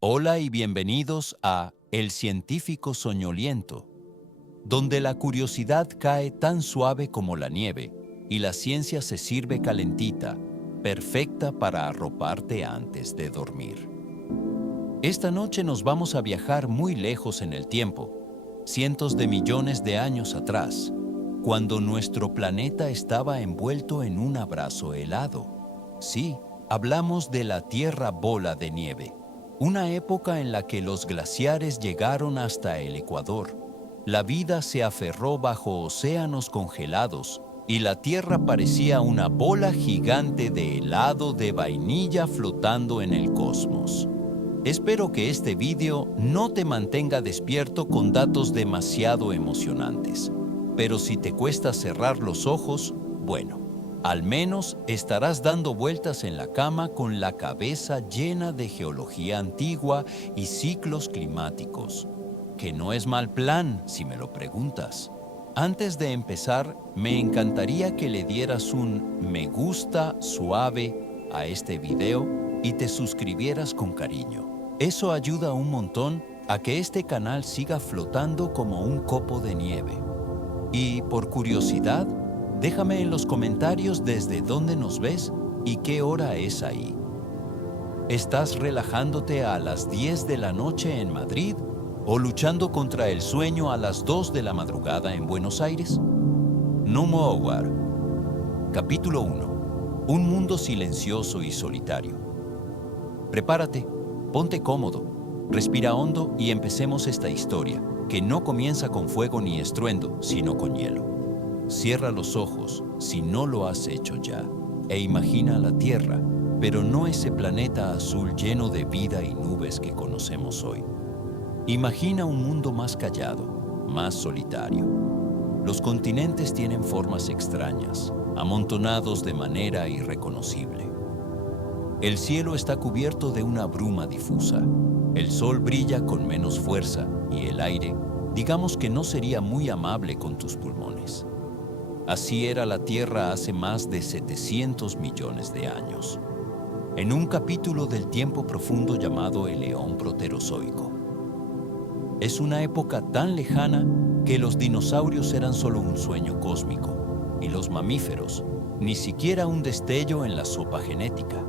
Hola y bienvenidos a El científico soñoliento, donde la curiosidad cae tan suave como la nieve y la ciencia se sirve calentita, perfecta para arroparte antes de dormir. Esta noche nos vamos a viajar muy lejos en el tiempo, cientos de millones de años atrás, cuando nuestro planeta estaba envuelto en un abrazo helado. Sí, hablamos de la Tierra bola de nieve, una época en la que los glaciares llegaron hasta el Ecuador. La vida se aferró bajo océanos congelados y la Tierra parecía una bola gigante de helado de vainilla flotando en el cosmos. Espero que este vídeo no te mantenga despierto con datos demasiado emocionantes, pero si te cuesta cerrar los ojos, bueno, al menos estarás dando vueltas en la cama con la cabeza llena de geología antigua y ciclos climáticos, que no es mal plan si me lo preguntas. Antes de empezar, me encantaría que le dieras un me gusta suave a este video y te suscribieras con cariño. Eso ayuda un montón a que este canal siga flotando como un copo de nieve. Y por curiosidad, déjame en los comentarios desde dónde nos ves y qué hora es ahí. ¿Estás relajándote a las 10 de la noche en Madrid o luchando contra el sueño a las 2 de la madrugada en Buenos Aires? Numowar. Capítulo 1. Un mundo silencioso y solitario. Prepárate, ponte cómodo, respira hondo y empecemos esta historia, que no comienza con fuego ni estruendo, sino con hielo. Cierra los ojos, si no lo has hecho ya, e imagina la Tierra, pero no ese planeta azul lleno de vida y nubes que conocemos hoy. Imagina un mundo más callado, más solitario. Los continentes tienen formas extrañas, amontonados de manera irreconocible. El cielo está cubierto de una bruma difusa. El sol brilla con menos fuerza y el aire, digamos que no sería muy amable con tus pulmones. Así era la Tierra hace más de 700 millones de años, en un capítulo del tiempo profundo llamado el Eón Proterozoico. Es una época tan lejana que los dinosaurios eran solo un sueño cósmico y los mamíferos ni siquiera un destello en la sopa genética.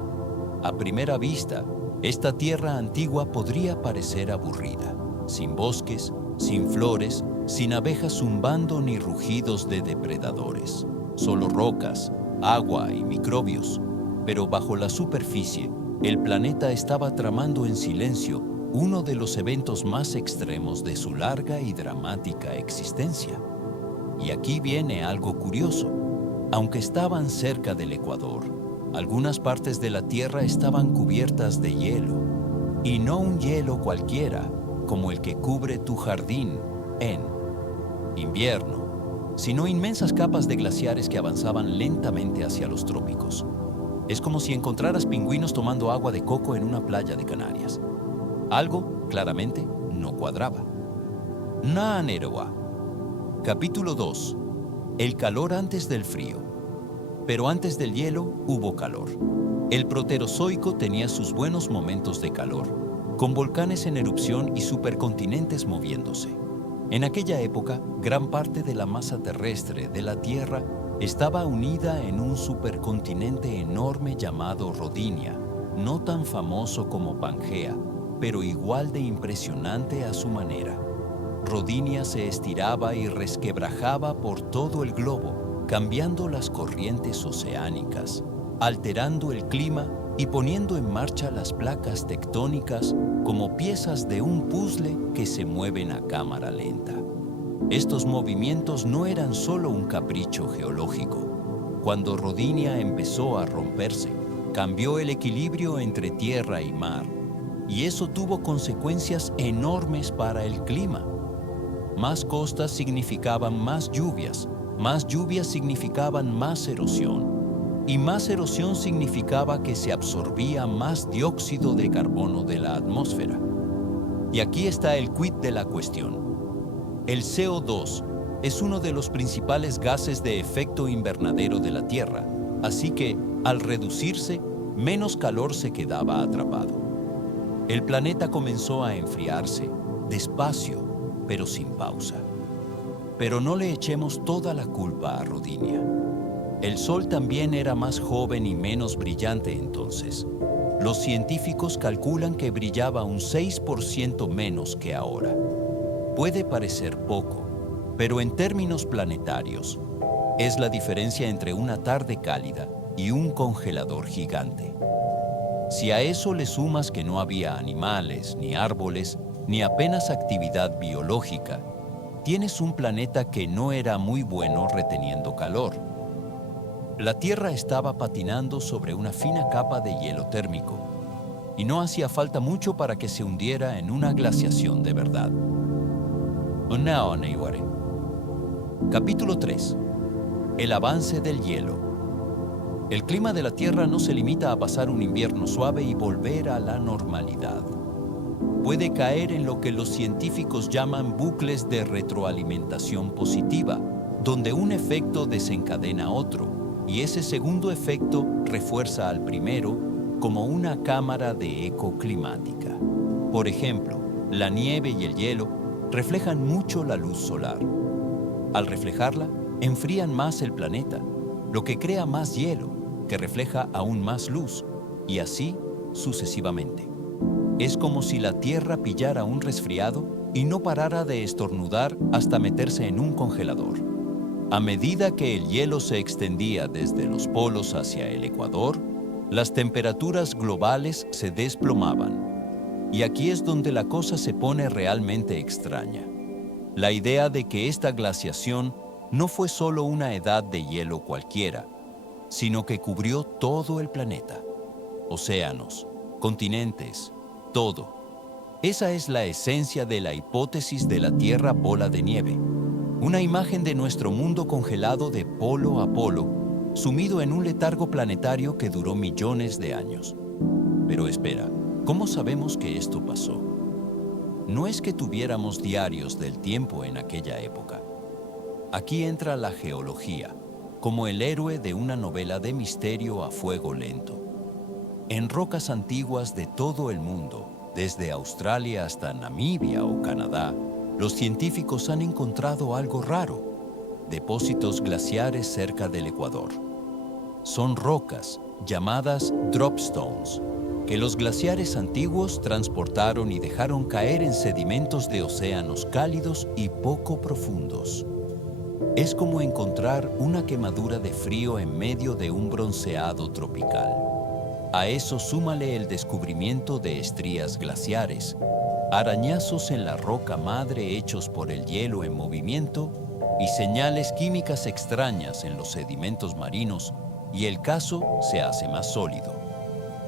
A primera vista, esta Tierra antigua podría parecer aburrida, sin bosques, sin flores, sin abejas zumbando ni rugidos de depredadores, solo rocas, agua y microbios. Pero bajo la superficie, el planeta estaba tramando en silencio uno de los eventos más extremos de su larga y dramática existencia. Y aquí viene algo curioso. Aunque estaban cerca del Ecuador, algunas partes de la Tierra estaban cubiertas de hielo, y no un hielo cualquiera, como el que cubre tu jardín en invierno, sino inmensas capas de glaciares que avanzaban lentamente hacia los trópicos. Es como si encontraras pingüinos tomando agua de coco en una playa de Canarias. Algo, claramente, no cuadraba. Naaneroa. Capítulo 2. El calor antes del frío. Pero antes del hielo hubo calor. El Proterozoico tenía sus buenos momentos de calor, con volcanes en erupción y supercontinentes moviéndose. En aquella época, gran parte de la masa terrestre de la Tierra estaba unida en un supercontinente enorme llamado Rodinia, no tan famoso como Pangea, pero igual de impresionante a su manera. Rodinia se estiraba y resquebrajaba por todo el globo, cambiando las corrientes oceánicas, alterando el clima y poniendo en marcha las placas tectónicas como piezas de un puzzle que se mueven a cámara lenta. Estos movimientos no eran solo un capricho geológico. Cuando Rodinia empezó a romperse, cambió el equilibrio entre tierra y mar, y eso tuvo consecuencias enormes para el clima. Más costas significaban más lluvias significaban más erosión, y más erosión significaba que se absorbía más dióxido de carbono de la atmósfera. Y aquí está el quid de la cuestión. El CO2 es uno de los principales gases de efecto invernadero de la Tierra, así que, al reducirse, menos calor se quedaba atrapado. El planeta comenzó a enfriarse, despacio, pero sin pausa. Pero no le echemos toda la culpa a Rodinia. El Sol también era más joven y menos brillante entonces. Los científicos calculan que brillaba un 6% menos que ahora. Puede parecer poco, pero en términos planetarios, es la diferencia entre una tarde cálida y un congelador gigante. Si a eso le sumas que no había animales, ni árboles, ni apenas actividad biológica, tienes un planeta que no era muy bueno reteniendo calor. La Tierra estaba patinando sobre una fina capa de hielo térmico, y no hacía falta mucho para que se hundiera en una glaciación de verdad. Capítulo 3. El avance del hielo. El clima de la Tierra no se limita a pasar un invierno suave y volver a la normalidad. Puede caer en lo que los científicos llaman bucles de retroalimentación positiva, donde un efecto desencadena otro, y ese segundo efecto refuerza al primero como una cámara de eco climática. Por ejemplo, la nieve y el hielo reflejan mucho la luz solar. Al reflejarla, enfrían más el planeta, lo que crea más hielo, que refleja aún más luz, y así sucesivamente. Es como si la Tierra pillara un resfriado y no parara de estornudar hasta meterse en un congelador. A medida que el hielo se extendía desde los polos hacia el ecuador, las temperaturas globales se desplomaban. Y aquí es donde la cosa se pone realmente extraña. La idea de que esta glaciación no fue solo una edad de hielo cualquiera, sino que cubrió todo el planeta. Océanos, continentes, todo. Esa es la esencia de la hipótesis de la Tierra bola de nieve. Una imagen de nuestro mundo congelado de polo a polo, sumido en un letargo planetario que duró millones de años. Pero espera, ¿cómo sabemos que esto pasó? No es que tuviéramos diarios del tiempo en aquella época. Aquí entra la geología, como el héroe de una novela de misterio a fuego lento. En rocas antiguas de todo el mundo, desde Australia hasta Namibia o Canadá, los científicos han encontrado algo raro: depósitos glaciares cerca del Ecuador. Son rocas llamadas dropstones, que los glaciares antiguos transportaron y dejaron caer en sedimentos de océanos cálidos y poco profundos. Es como encontrar una quemadura de frío en medio de un bronceado tropical. A eso súmale el descubrimiento de estrías glaciares, arañazos en la roca madre hechos por el hielo en movimiento y señales químicas extrañas en los sedimentos marinos, y el caso se hace más sólido.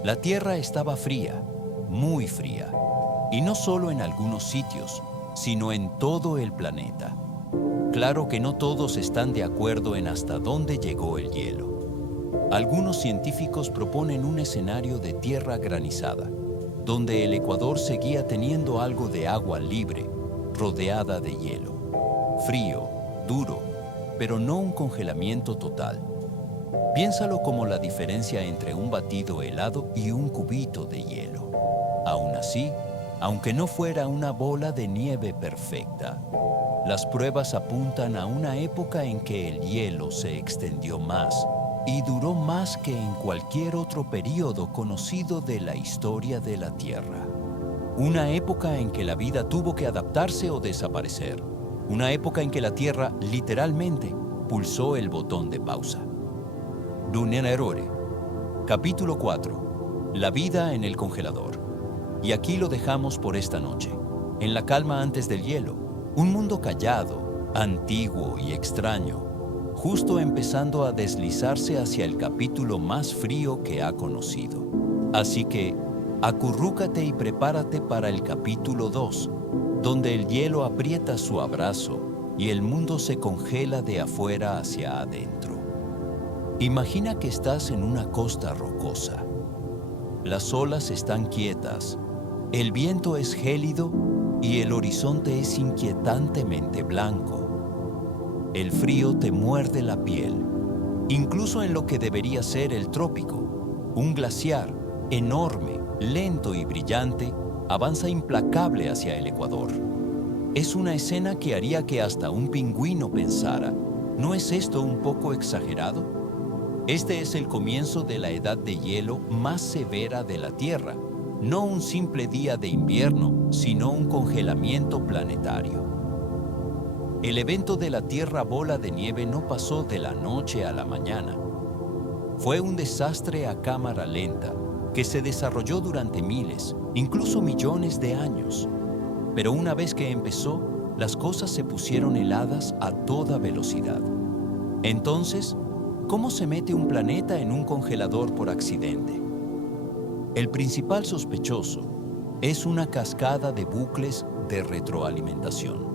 La Tierra estaba fría, muy fría, y no solo en algunos sitios, sino en todo el planeta. Claro que no todos están de acuerdo en hasta dónde llegó el hielo. Algunos científicos proponen un escenario de tierra granizada, donde el Ecuador seguía teniendo algo de agua libre, rodeada de hielo. Frío, duro, pero no un congelamiento total. Piénsalo como la diferencia entre un batido helado y un cubito de hielo. Aún así, aunque no fuera una bola de nieve perfecta, las pruebas apuntan a una época en que el hielo se extendió más y duró más que en cualquier otro período conocido de la historia de la Tierra. Una época en que la vida tuvo que adaptarse o desaparecer. Una época en que la Tierra, literalmente, pulsó el botón de pausa. Errore. Capítulo 4. La vida en el congelador. Y aquí lo dejamos por esta noche, en la calma antes del hielo. Un mundo callado, antiguo y extraño, justo empezando a deslizarse hacia el capítulo más frío que ha conocido. Así que, acurrúcate y prepárate para el capítulo 2, donde el hielo aprieta su abrazo y el mundo se congela de afuera hacia adentro. Imagina que estás en una costa rocosa. Las olas están quietas, el viento es gélido y el horizonte es inquietantemente blanco. El frío te muerde la piel, incluso en lo que debería ser el trópico. Un glaciar, enorme, lento y brillante, avanza implacable hacia el ecuador. Es una escena que haría que hasta un pingüino pensara, ¿no es esto un poco exagerado? Este es el comienzo de la edad de hielo más severa de la Tierra, no un simple día de invierno, sino un congelamiento planetario. El evento de la Tierra bola de nieve no pasó de la noche a la mañana. Fue un desastre a cámara lenta que se desarrolló durante miles, incluso millones de años. Pero una vez que empezó, las cosas se pusieron heladas a toda velocidad. Entonces, ¿cómo se mete un planeta en un congelador por accidente? El principal sospechoso es una cascada de bucles de retroalimentación.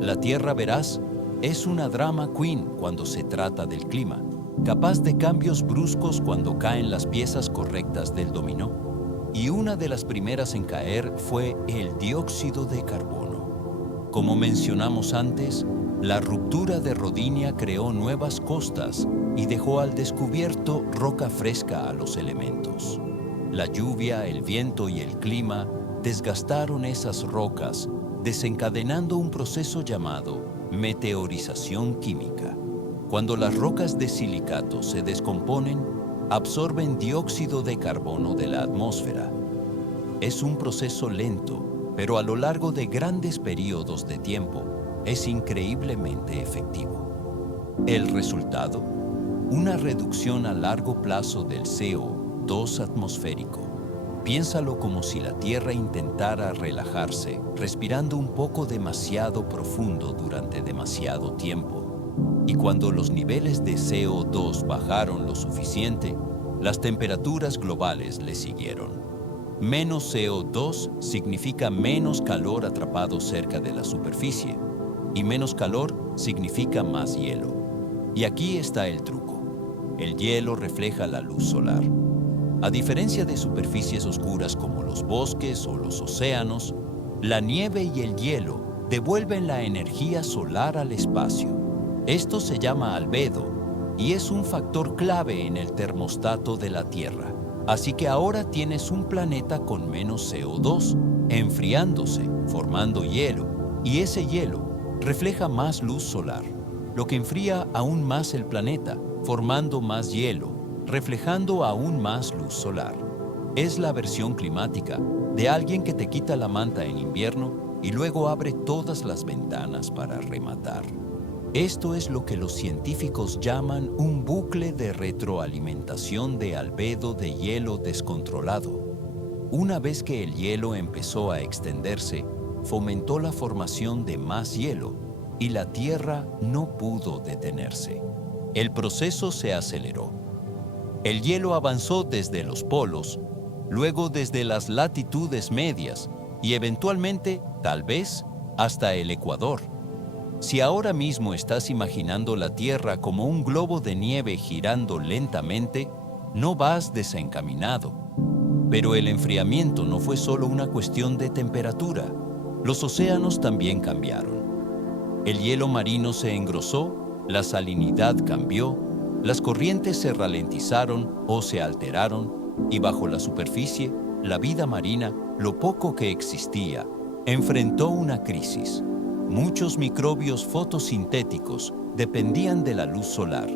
La Tierra, verás, es una drama queen cuando se trata del clima, capaz de cambios bruscos cuando caen las piezas correctas del dominó. Y una de las primeras en caer fue el dióxido de carbono. Como mencionamos antes, la ruptura de Rodinia creó nuevas costas y dejó al descubierto roca fresca a los elementos. La lluvia, el viento y el clima desgastaron esas rocas, desencadenando un proceso llamado meteorización química. Cuando las rocas de silicato se descomponen, absorben dióxido de carbono de la atmósfera. Es un proceso lento, pero a lo largo de grandes periodos de tiempo es increíblemente efectivo. El resultado, una reducción a largo plazo del CO2 atmosférico. Piénsalo como si la Tierra intentara relajarse, respirando un poco demasiado profundo durante demasiado tiempo. Y cuando los niveles de CO2 bajaron lo suficiente, las temperaturas globales le siguieron. Menos CO2 significa menos calor atrapado cerca de la superficie, y menos calor significa más hielo. Y aquí está el truco. El hielo refleja la luz solar. A diferencia de superficies oscuras como los bosques o los océanos, la nieve y el hielo devuelven la energía solar al espacio. Esto se llama albedo y es un factor clave en el termostato de la Tierra. Así que ahora tienes un planeta con menos CO2, enfriándose, formando hielo, y ese hielo refleja más luz solar, lo que enfría aún más el planeta, formando más hielo, reflejando aún más luz solar. Es la versión climática de alguien que te quita la manta en invierno y luego abre todas las ventanas para rematar. Esto es lo que los científicos llaman un bucle de retroalimentación de albedo de hielo descontrolado. Una vez que el hielo empezó a extenderse, fomentó la formación de más hielo y la Tierra no pudo detenerse. El proceso se aceleró. El hielo avanzó desde los polos, luego desde las latitudes medias y eventualmente, tal vez, hasta el Ecuador. Si ahora mismo estás imaginando la Tierra como un globo de nieve girando lentamente, no vas desencaminado. Pero el enfriamiento no fue solo una cuestión de temperatura. Los océanos también cambiaron. El hielo marino se engrosó, la salinidad cambió, las corrientes se ralentizaron o se alteraron y bajo la superficie, la vida marina, lo poco que existía, enfrentó una crisis. Muchos microbios fotosintéticos dependían de la luz solar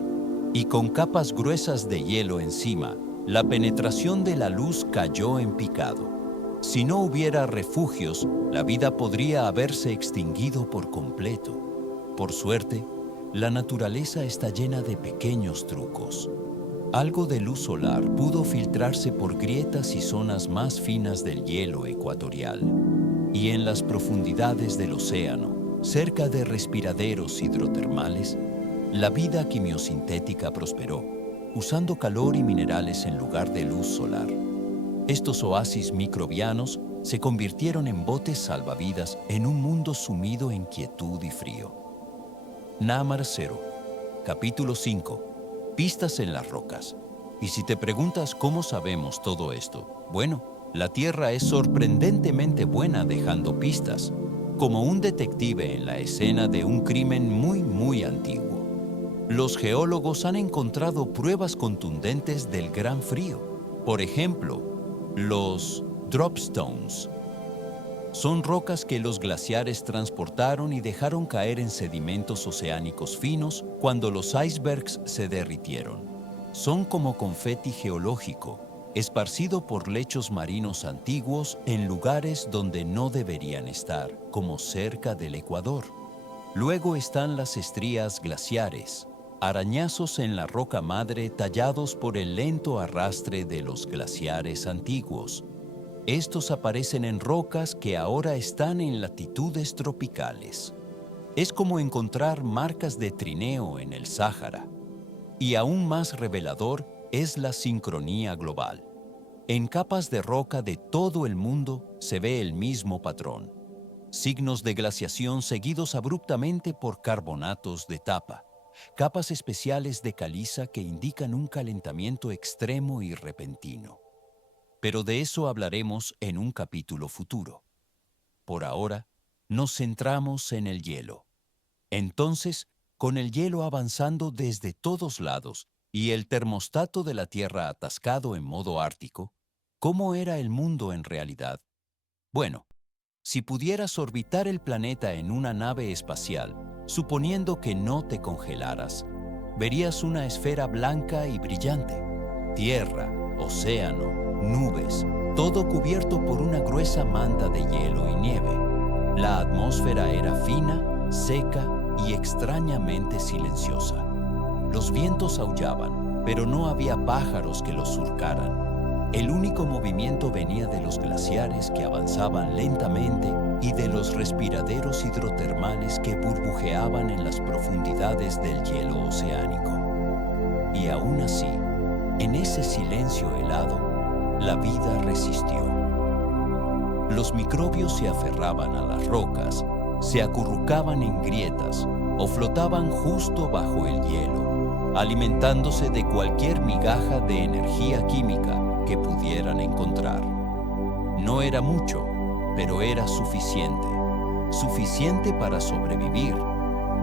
y con capas gruesas de hielo encima, la penetración de la luz cayó en picado. Si no hubiera refugios, la vida podría haberse extinguido por completo. Por suerte, la naturaleza está llena de pequeños trucos. Algo de luz solar pudo filtrarse por grietas y zonas más finas del hielo ecuatorial. Y en las profundidades del océano, cerca de respiraderos hidrotermales, la vida quimiosintética prosperó, usando calor y minerales en lugar de luz solar. Estos oasis microbianos se convirtieron en botes salvavidas en un mundo sumido en quietud y frío. Námar 0, capítulo 5, pistas en las rocas. Y si te preguntas cómo sabemos todo esto, bueno, la Tierra es sorprendentemente buena dejando pistas, como un detective en la escena de un crimen muy antiguo. Los geólogos han encontrado pruebas contundentes del gran frío. Por ejemplo, los dropstones, Son rocas que los glaciares transportaron y dejaron caer en sedimentos oceánicos finos cuando los icebergs se derritieron. Son como confeti geológico, esparcido por lechos marinos antiguos en lugares donde no deberían estar, como cerca del Ecuador. Luego están las estrías glaciares, arañazos en la roca madre tallados por el lento arrastre de los glaciares antiguos. Estos aparecen en rocas que ahora están en latitudes tropicales. Es como encontrar marcas de trineo en el Sáhara. Y aún más revelador es la sincronía global. En capas de roca de todo el mundo se ve el mismo patrón. Signos de glaciación seguidos abruptamente por carbonatos de tapa, capas especiales de caliza que indican un calentamiento extremo y repentino. Pero de eso hablaremos en un capítulo futuro. Por ahora, nos centramos en el hielo. Entonces, con el hielo avanzando desde todos lados y el termostato de la Tierra atascado en modo ártico, ¿cómo era el mundo en realidad? Bueno, si pudieras orbitar el planeta en una nave espacial, suponiendo que no te congelaras, verías una esfera blanca y brillante. Tierra, océano, nubes, todo cubierto por una gruesa manta de hielo y nieve. La atmósfera era fina, seca y extrañamente silenciosa. Los vientos aullaban, pero no había pájaros que los surcaran. El único movimiento venía de los glaciares que avanzaban lentamente y de los respiraderos hidrotermales que burbujeaban en las profundidades del hielo oceánico. Y aún así, en ese silencio helado, la vida resistió. Los microbios se aferraban a las rocas, se acurrucaban en grietas o flotaban justo bajo el hielo, alimentándose de cualquier migaja de energía química que pudieran encontrar. No era mucho, pero era suficiente. Suficiente para sobrevivir,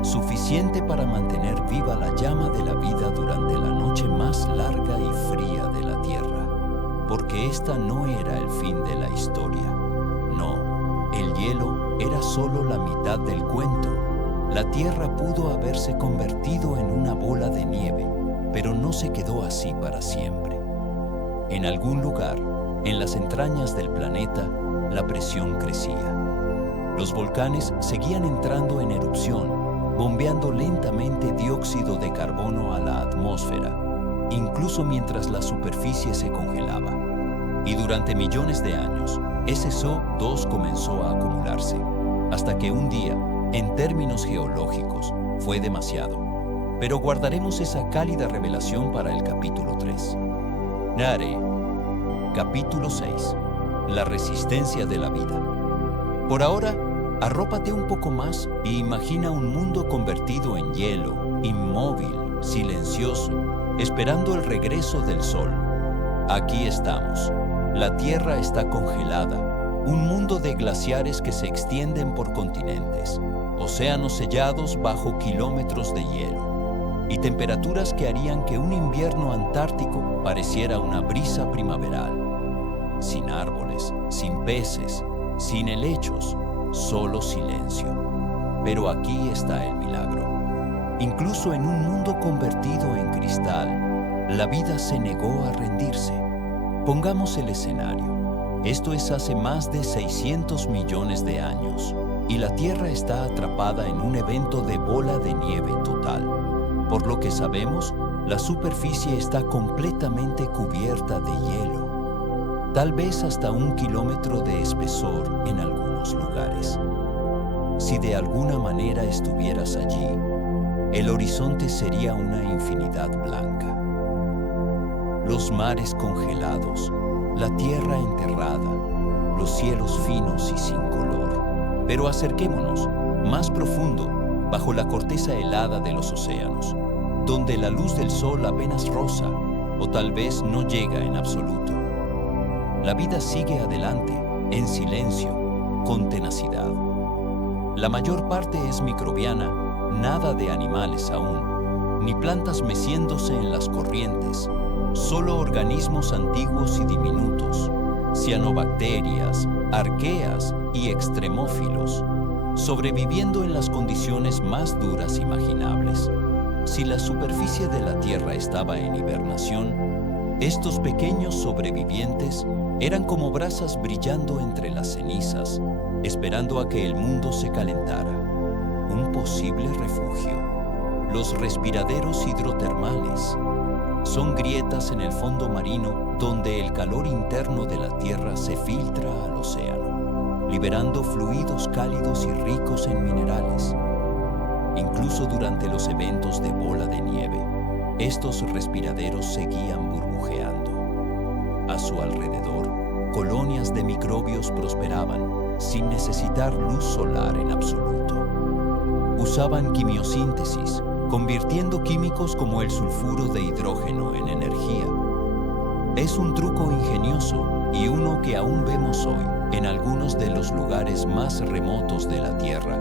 suficiente para mantener viva la llama de la vida durante la noche más larga y fría de la Tierra. Porque esta no era el fin de la historia. No, el hielo era solo la mitad del cuento. La Tierra pudo haberse convertido en una bola de nieve, pero no se quedó así para siempre. En algún lugar, en las entrañas del planeta, la presión crecía. Los volcanes seguían entrando en erupción, bombeando lentamente dióxido de carbono a la atmósfera, incluso mientras la superficie se congelaba. Y durante millones de años, ese SO2 comenzó a acumularse, hasta que un día, en términos geológicos, fue demasiado. Pero guardaremos esa cálida revelación para el capítulo 3. Nare. Capítulo 6. La resistencia de la vida. Por ahora, arrópate un poco más e imagina un mundo convertido en hielo, inmóvil, silencioso, esperando el regreso del sol. Aquí estamos. La Tierra está congelada. Un mundo de glaciares que se extienden por continentes, océanos sellados bajo kilómetros de hielo, y temperaturas que harían que un invierno antártico pareciera una brisa primaveral. Sin árboles, sin peces, sin helechos, solo silencio. Pero aquí está el milagro. Incluso en un mundo convertido en cristal, la vida se negó a rendirse. Pongamos el escenario. Esto es hace más de 600 millones de años, y la Tierra está atrapada en un evento de bola de nieve total. Por lo que sabemos, la superficie está completamente cubierta de hielo, tal vez hasta 1 kilómetro de espesor en algunos lugares. Si de alguna manera estuvieras allí, el horizonte sería una infinidad blanca. Los mares congelados, la tierra enterrada, los cielos finos y sin color. Pero acerquémonos, más profundo, bajo la corteza helada de los océanos, donde la luz del sol apenas roza, o tal vez no llega en absoluto. La vida sigue adelante, en silencio, con tenacidad. La mayor parte es microbiana, nada de animales aún, ni plantas meciéndose en las corrientes, solo organismos antiguos y diminutos, cianobacterias, arqueas y extremófilos, sobreviviendo en las condiciones más duras imaginables. Si la superficie de la Tierra estaba en hibernación, estos pequeños sobrevivientes eran como brasas brillando entre las cenizas, esperando a que el mundo se calentara. Un posible refugio. Los respiraderos hidrotermales son grietas en el fondo marino donde el calor interno de la Tierra se filtra al océano, liberando fluidos cálidos y ricos en minerales. Incluso durante los eventos de bola de nieve, estos respiraderos seguían burbujeando. A su alrededor, colonias de microbios prosperaban sin necesitar luz solar en absoluto. Usaban quimiosíntesis, convirtiendo químicos como el sulfuro de hidrógeno en energía. Es un truco ingenioso y uno que aún vemos hoy en algunos de los lugares más remotos de la Tierra,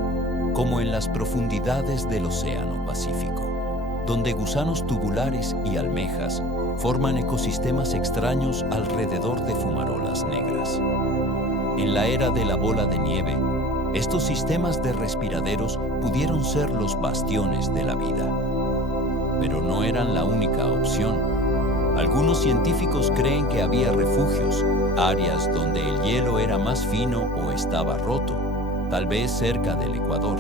como en las profundidades del Océano Pacífico, donde gusanos tubulares y almejas forman ecosistemas extraños alrededor de fumarolas negras. En la era de la bola de nieve, estos sistemas de respiraderos pudieron ser los bastiones de la vida. Pero no eran la única opción. Algunos científicos creen que había refugios, áreas donde el hielo era más fino o estaba roto, tal vez cerca del Ecuador.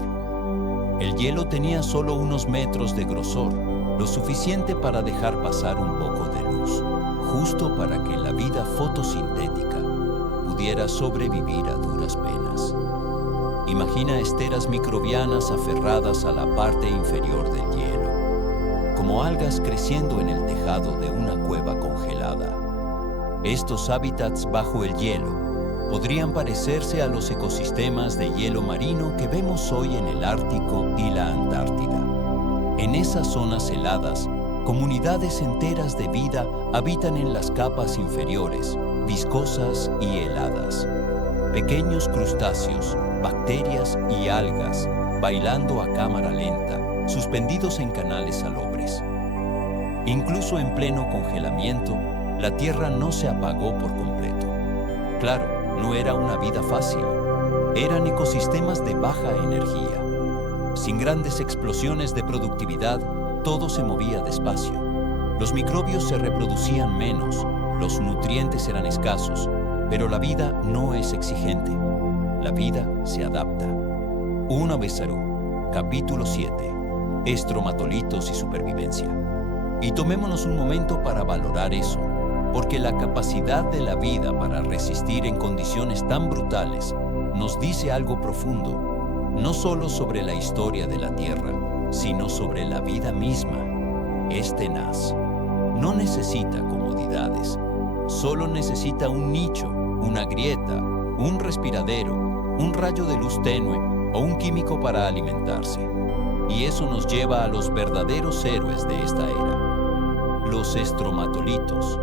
El hielo tenía solo unos metros de grosor, lo suficiente para dejar pasar un poco de luz, justo para que la vida fotosintética pudiera sobrevivir a duras penas. Imagina esteras microbianas aferradas a la parte inferior del hielo, como algas creciendo en el tejado de una cueva congelada. Estos hábitats bajo el hielo podrían parecerse a los ecosistemas de hielo marino que vemos hoy en el Ártico y la Antártida. En esas zonas heladas, comunidades enteras de vida habitan en las capas inferiores, viscosas y heladas. Pequeños crustáceos, bacterias y algas bailando a cámara lenta, suspendidos en canales salobres. Incluso en pleno congelamiento, la Tierra no se apagó por completo. Claro, no era una vida fácil. Eran ecosistemas de baja energía. Sin grandes explosiones de productividad, todo se movía despacio. Los microbios se reproducían menos, los nutrientes eran escasos, pero la vida no es exigente. La vida se adapta. Una Besaru, capítulo 7. Estromatolitos y supervivencia. Y tomémonos un momento para valorar eso, porque la capacidad de la vida para resistir en condiciones tan brutales nos dice algo profundo, no solo sobre la historia de la Tierra, sino sobre la vida misma. Es tenaz. No necesita comodidades, solo necesita un nicho, una grieta, un respiradero, un rayo de luz tenue o un químico para alimentarse. Y eso nos lleva a los verdaderos héroes de esta era, los estromatolitos.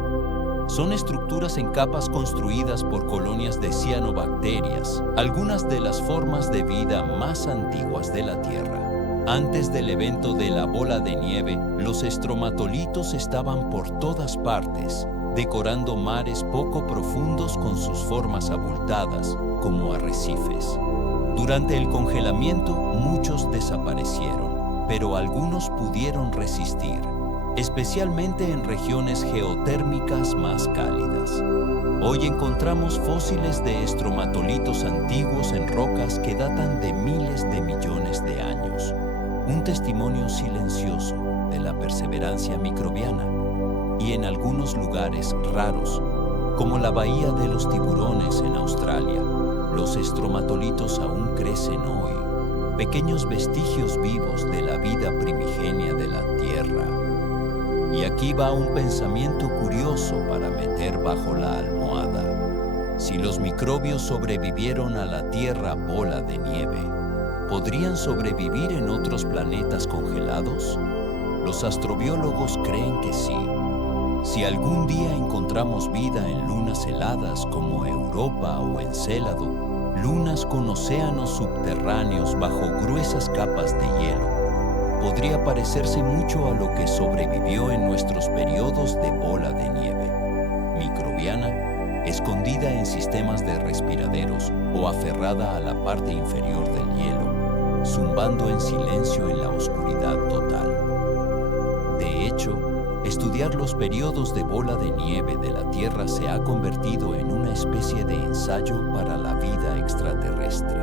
Son estructuras en capas construidas por colonias de cianobacterias, algunas de las formas de vida más antiguas de la Tierra. Antes del evento de la bola de nieve, los estromatolitos estaban por todas partes, decorando mares poco profundos con sus formas abultadas, como arrecifes. Durante el congelamiento, muchos desaparecieron, pero algunos pudieron resistir, especialmente en regiones geotérmicas más cálidas. Hoy encontramos fósiles de estromatolitos antiguos en rocas que datan de miles de millones de años, un testimonio silencioso de la perseverancia microbiana. Y en algunos lugares raros, como la bahía de los tiburones en Australia, los estromatolitos aún crecen hoy, pequeños vestigios vivos de la vida primigenia de la Tierra. Y aquí va un pensamiento curioso para meter bajo la almohada. Si los microbios sobrevivieron a la Tierra bola de nieve, ¿podrían sobrevivir en otros planetas congelados? Los astrobiólogos creen que sí. Si algún día encontramos vida en lunas heladas como Europa o Encélado, lunas con océanos subterráneos bajo gruesas capas de hielo, podría parecerse mucho a lo que sobrevivió en nuestros periodos de bola de nieve, microbiana escondida en sistemas de respiraderos o aferrada a la parte inferior del hielo, zumbando en silencio en la oscuridad total. De hecho, estudiar los periodos de bola de nieve de la Tierra se ha convertido en una especie de ensayo para la vida extraterrestre.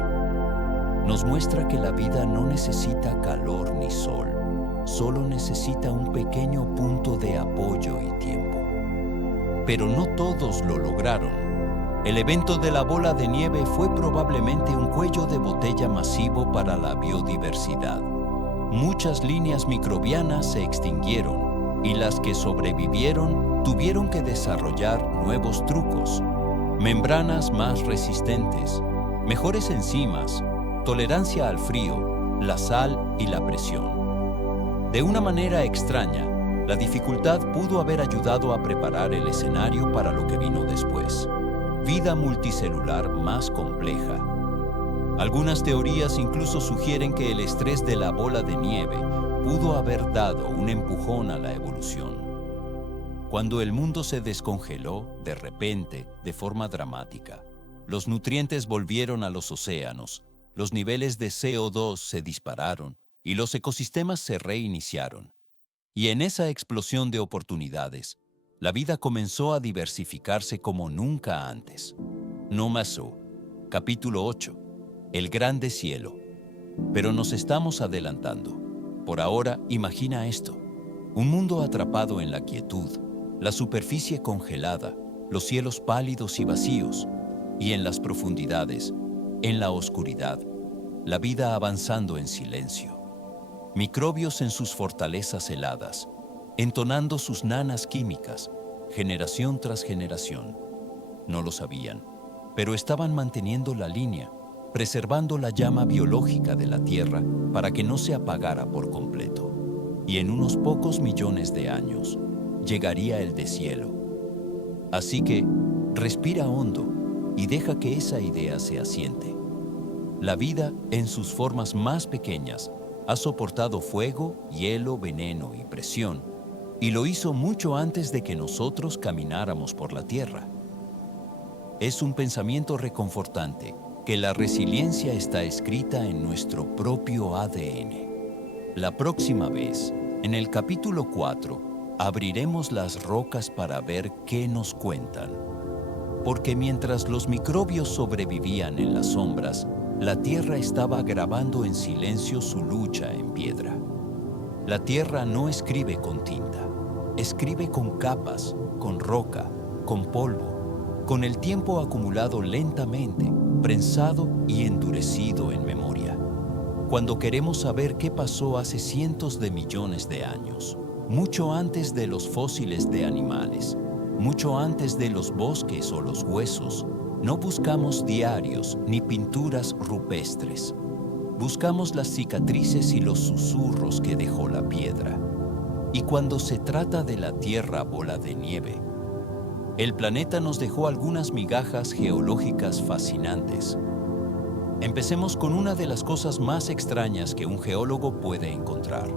Nos muestra que la vida no necesita calor ni sol, solo necesita un pequeño punto de apoyo y tiempo. Pero no todos lo lograron. El evento de la bola de nieve fue probablemente un cuello de botella masivo para la biodiversidad. Muchas líneas microbianas se extinguieron y las que sobrevivieron tuvieron que desarrollar nuevos trucos, membranas más resistentes, mejores enzimas, tolerancia al frío, la sal y la presión. De una manera extraña, la dificultad pudo haber ayudado a preparar el escenario para lo que vino después: vida multicelular más compleja. Algunas teorías incluso sugieren que el estrés de la bola de nieve pudo haber dado un empujón a la evolución. Cuando el mundo se descongeló, de repente, de forma dramática, los nutrientes volvieron a los océanos, los niveles de CO2 se dispararon y los ecosistemas se reiniciaron. Y en esa explosión de oportunidades, la vida comenzó a diversificarse como nunca antes. No Maso, capítulo 8, el gran deshielo. Pero nos estamos adelantando. Por ahora, imagina esto: un mundo atrapado en la quietud, la superficie congelada, los cielos pálidos y vacíos, y en las profundidades, en la oscuridad, la vida avanzando en silencio. Microbios en sus fortalezas heladas, entonando sus nanas químicas, generación tras generación. No lo sabían, pero estaban manteniendo la línea, preservando la llama biológica de la Tierra para que no se apagara por completo. Y en unos pocos millones de años, llegaría el deshielo. Así que, respira hondo y deja que esa idea se asiente. La vida, en sus formas más pequeñas, ha soportado fuego, hielo, veneno y presión, y lo hizo mucho antes de que nosotros camináramos por la Tierra. Es un pensamiento reconfortante que la resiliencia está escrita en nuestro propio ADN. La próxima vez, en el capítulo 4, abriremos las rocas para ver qué nos cuentan. Porque mientras los microbios sobrevivían en las sombras, la Tierra estaba grabando en silencio su lucha en piedra. La Tierra no escribe con tinta, escribe con capas, con roca, con polvo, con el tiempo acumulado lentamente, prensado y endurecido en memoria. Cuando queremos saber qué pasó hace cientos de millones de años, mucho antes de los fósiles de animales, mucho antes de los bosques o los huesos, no buscamos diarios ni pinturas rupestres. Buscamos las cicatrices y los susurros que dejó la piedra. Y cuando se trata de la Tierra bola de nieve, el planeta nos dejó algunas migajas geológicas fascinantes. Empecemos con una de las cosas más extrañas que un geólogo puede encontrar: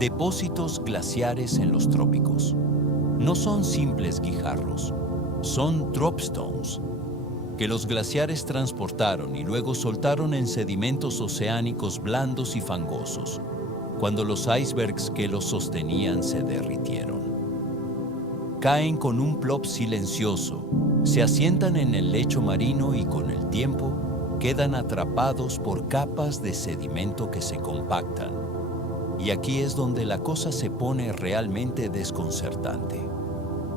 depósitos glaciares en los trópicos. No son simples guijarros, son dropstones, que los glaciares transportaron y luego soltaron en sedimentos oceánicos blandos y fangosos, cuando los icebergs que los sostenían se derritieron. Caen con un plop silencioso, se asientan en el lecho marino y con el tiempo quedan atrapados por capas de sedimento que se compactan. Y aquí es donde la cosa se pone realmente desconcertante.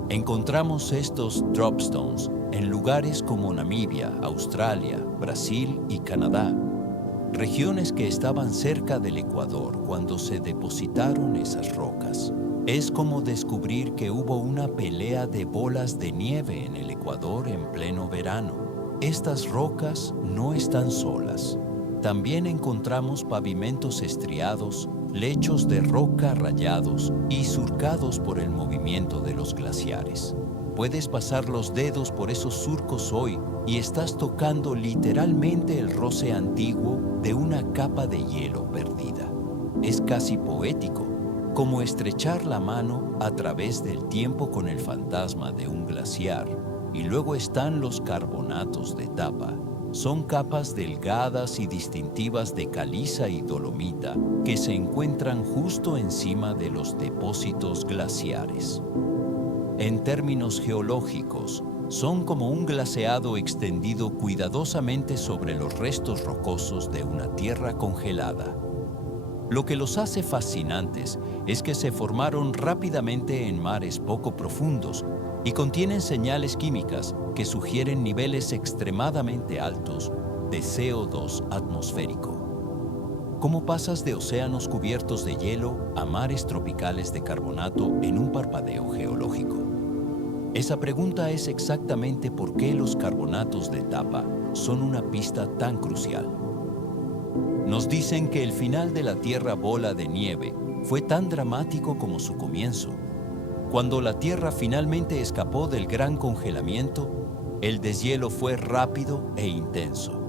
Encontramos estos dropstones en lugares como Namibia, Australia, Brasil y Canadá, regiones que estaban cerca del Ecuador cuando se depositaron esas rocas. Es como descubrir que hubo una pelea de bolas de nieve en el Ecuador en pleno verano. Estas rocas no están solas. También encontramos pavimentos estriados, lechos de roca rayados y surcados por el movimiento de los glaciares. Puedes pasar los dedos por esos surcos hoy y estás tocando literalmente el roce antiguo de una capa de hielo perdida. Es casi poético, como estrechar la mano a través del tiempo con el fantasma de un glaciar Y luego están los carbonatos de Tapa. Son capas delgadas y distintivas de caliza y dolomita que se encuentran justo encima de los depósitos glaciares. En términos geológicos, son como un glaseado extendido cuidadosamente sobre los restos rocosos de una tierra congelada. Lo que los hace fascinantes es que se formaron rápidamente en mares poco profundos y contienen señales químicas que sugieren niveles extremadamente altos de CO2 atmosférico. ¿Cómo pasas de océanos cubiertos de hielo a mares tropicales de carbonato en un parpadeo geológico? Esa pregunta es exactamente por qué los carbonatos de Tapa son una pista tan crucial. Nos dicen que el final de la Tierra bola de nieve fue tan dramático como su comienzo. Cuando la Tierra finalmente escapó del gran congelamiento, el deshielo fue rápido e intenso.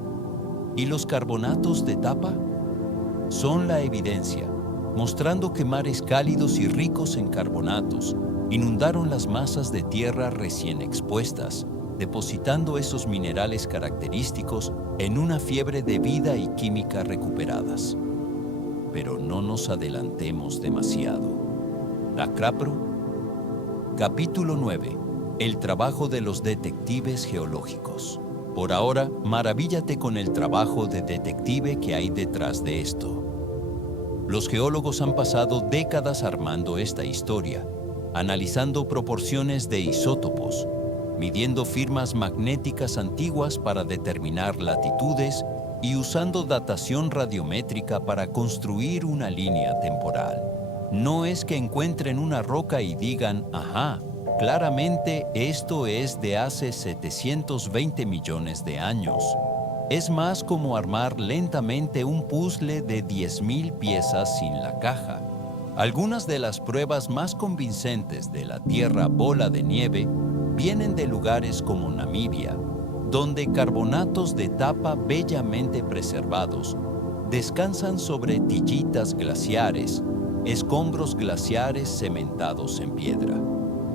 ¿Y los carbonatos de Tapa? Son la evidencia, mostrando que mares cálidos y ricos en carbonatos inundaron las masas de tierra recién expuestas, depositando esos minerales característicos en una fiebre de vida y química recuperadas. Pero no nos adelantemos demasiado. Acrapro, capítulo 9. El trabajo de los detectives geológicos. Por ahora, maravíllate con el trabajo de detective que hay detrás de esto. Los geólogos han pasado décadas armando esta historia, analizando proporciones de isótopos, midiendo firmas magnéticas antiguas para determinar latitudes y usando datación radiométrica para construir una línea temporal. No es que encuentren una roca y digan, ajá, claramente esto es de hace 720 millones de años. Es más como armar lentamente un puzzle de 10.000 piezas sin la caja. Algunas de las pruebas más convincentes de la Tierra bola de nieve vienen de lugares como Namibia, donde carbonatos de Tapa bellamente preservados descansan sobre tillitas glaciares, escombros glaciares cementados en piedra.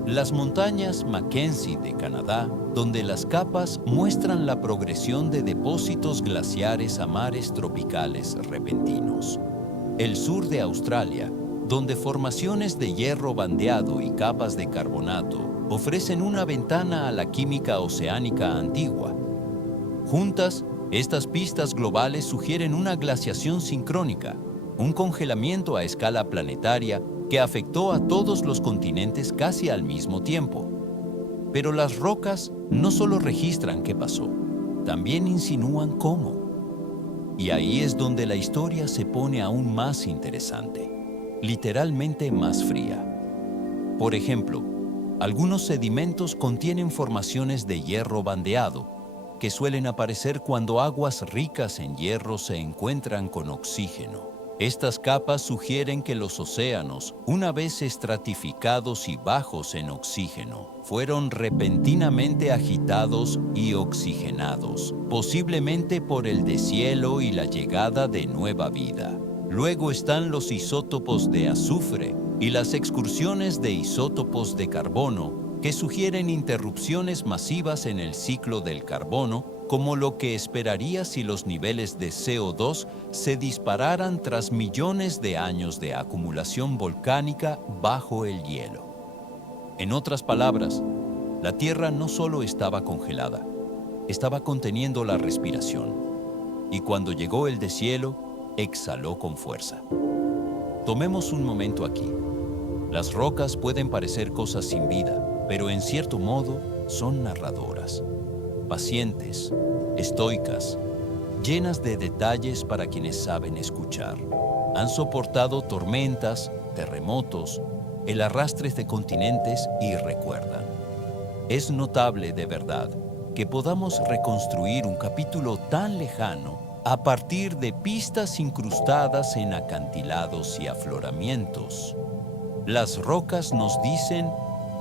Las montañas Mackenzie de Canadá, donde las capas muestran la progresión de depósitos glaciares a mares tropicales repentinos. El sur de Australia, donde formaciones de hierro bandeado y capas de carbonato ofrecen una ventana a la química oceánica antigua. Juntas, estas pistas globales sugieren una glaciación sincrónica, un congelamiento a escala planetaria que afectó a todos los continentes casi al mismo tiempo. Pero las rocas no solo registran qué pasó, también insinúan cómo. Y ahí es donde la historia se pone aún más interesante, literalmente más fría. Por ejemplo, algunos sedimentos contienen formaciones de hierro bandeado, que suelen aparecer cuando aguas ricas en hierro se encuentran con oxígeno. Estas capas sugieren que los océanos, una vez estratificados y bajos en oxígeno, fueron repentinamente agitados y oxigenados, posiblemente por el deshielo y la llegada de nueva vida. Luego están los isótopos de azufre y las excursiones de isótopos de carbono, que sugieren interrupciones masivas en el ciclo del carbono, como lo que esperaría si los niveles de CO2 se dispararan tras millones de años de acumulación volcánica bajo el hielo. En otras palabras, la Tierra no solo estaba congelada, estaba conteniendo la respiración, y cuando llegó el deshielo, exhaló con fuerza. Tomemos un momento aquí. Las rocas pueden parecer cosas sin vida, pero en cierto modo son narradoras. Pacientes, estoicas, llenas de detalles para quienes saben escuchar. Han soportado tormentas, terremotos, el arrastre de continentes y recuerdan. Es notable de verdad que podamos reconstruir un capítulo tan lejano a partir de pistas incrustadas en acantilados y afloramientos. Las rocas nos dicen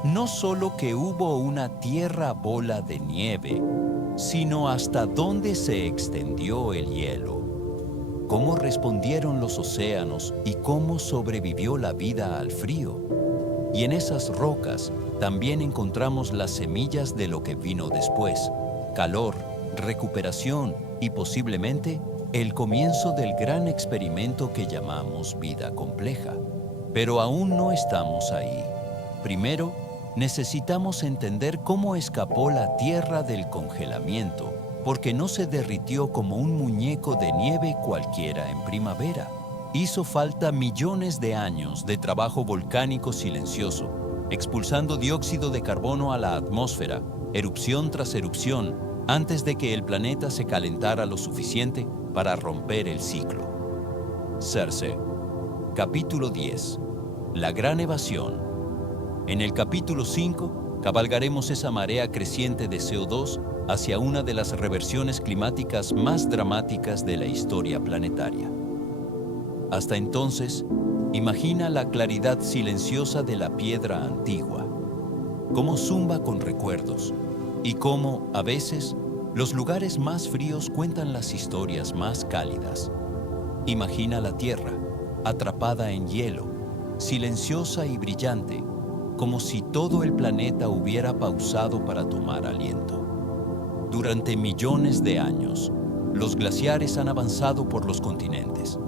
no solo que hubo una tierra bola de nieve, sino hasta dónde se extendió el hielo, cómo respondieron los océanos y cómo sobrevivió la vida al frío. Y en esas rocas también encontramos las semillas de lo que vino después: calor, recuperación y posiblemente el comienzo del gran experimento que llamamos vida compleja. Pero aún no estamos ahí. Primero, necesitamos entender cómo escapó la Tierra del congelamiento, porque no se derritió como un muñeco de nieve cualquiera en primavera. Hizo falta millones de años de trabajo volcánico silencioso, expulsando dióxido de carbono a la atmósfera, erupción tras erupción, antes de que el planeta se calentara lo suficiente para romper el ciclo. Circe. Capítulo 10. La gran evasión. En el capítulo 5, cabalgaremos esa marea creciente de CO2 hacia una de las reversiones climáticas más dramáticas de la historia planetaria. Hasta entonces, imagina la claridad silenciosa de la piedra antigua, cómo zumba con recuerdos, y cómo, a veces, los lugares más fríos cuentan las historias más cálidas. Imagina la Tierra, atrapada en hielo, silenciosa y brillante, como si todo el planeta hubiera pausado para tomar aliento. Durante millones de años, los glaciares han avanzado por los continentes.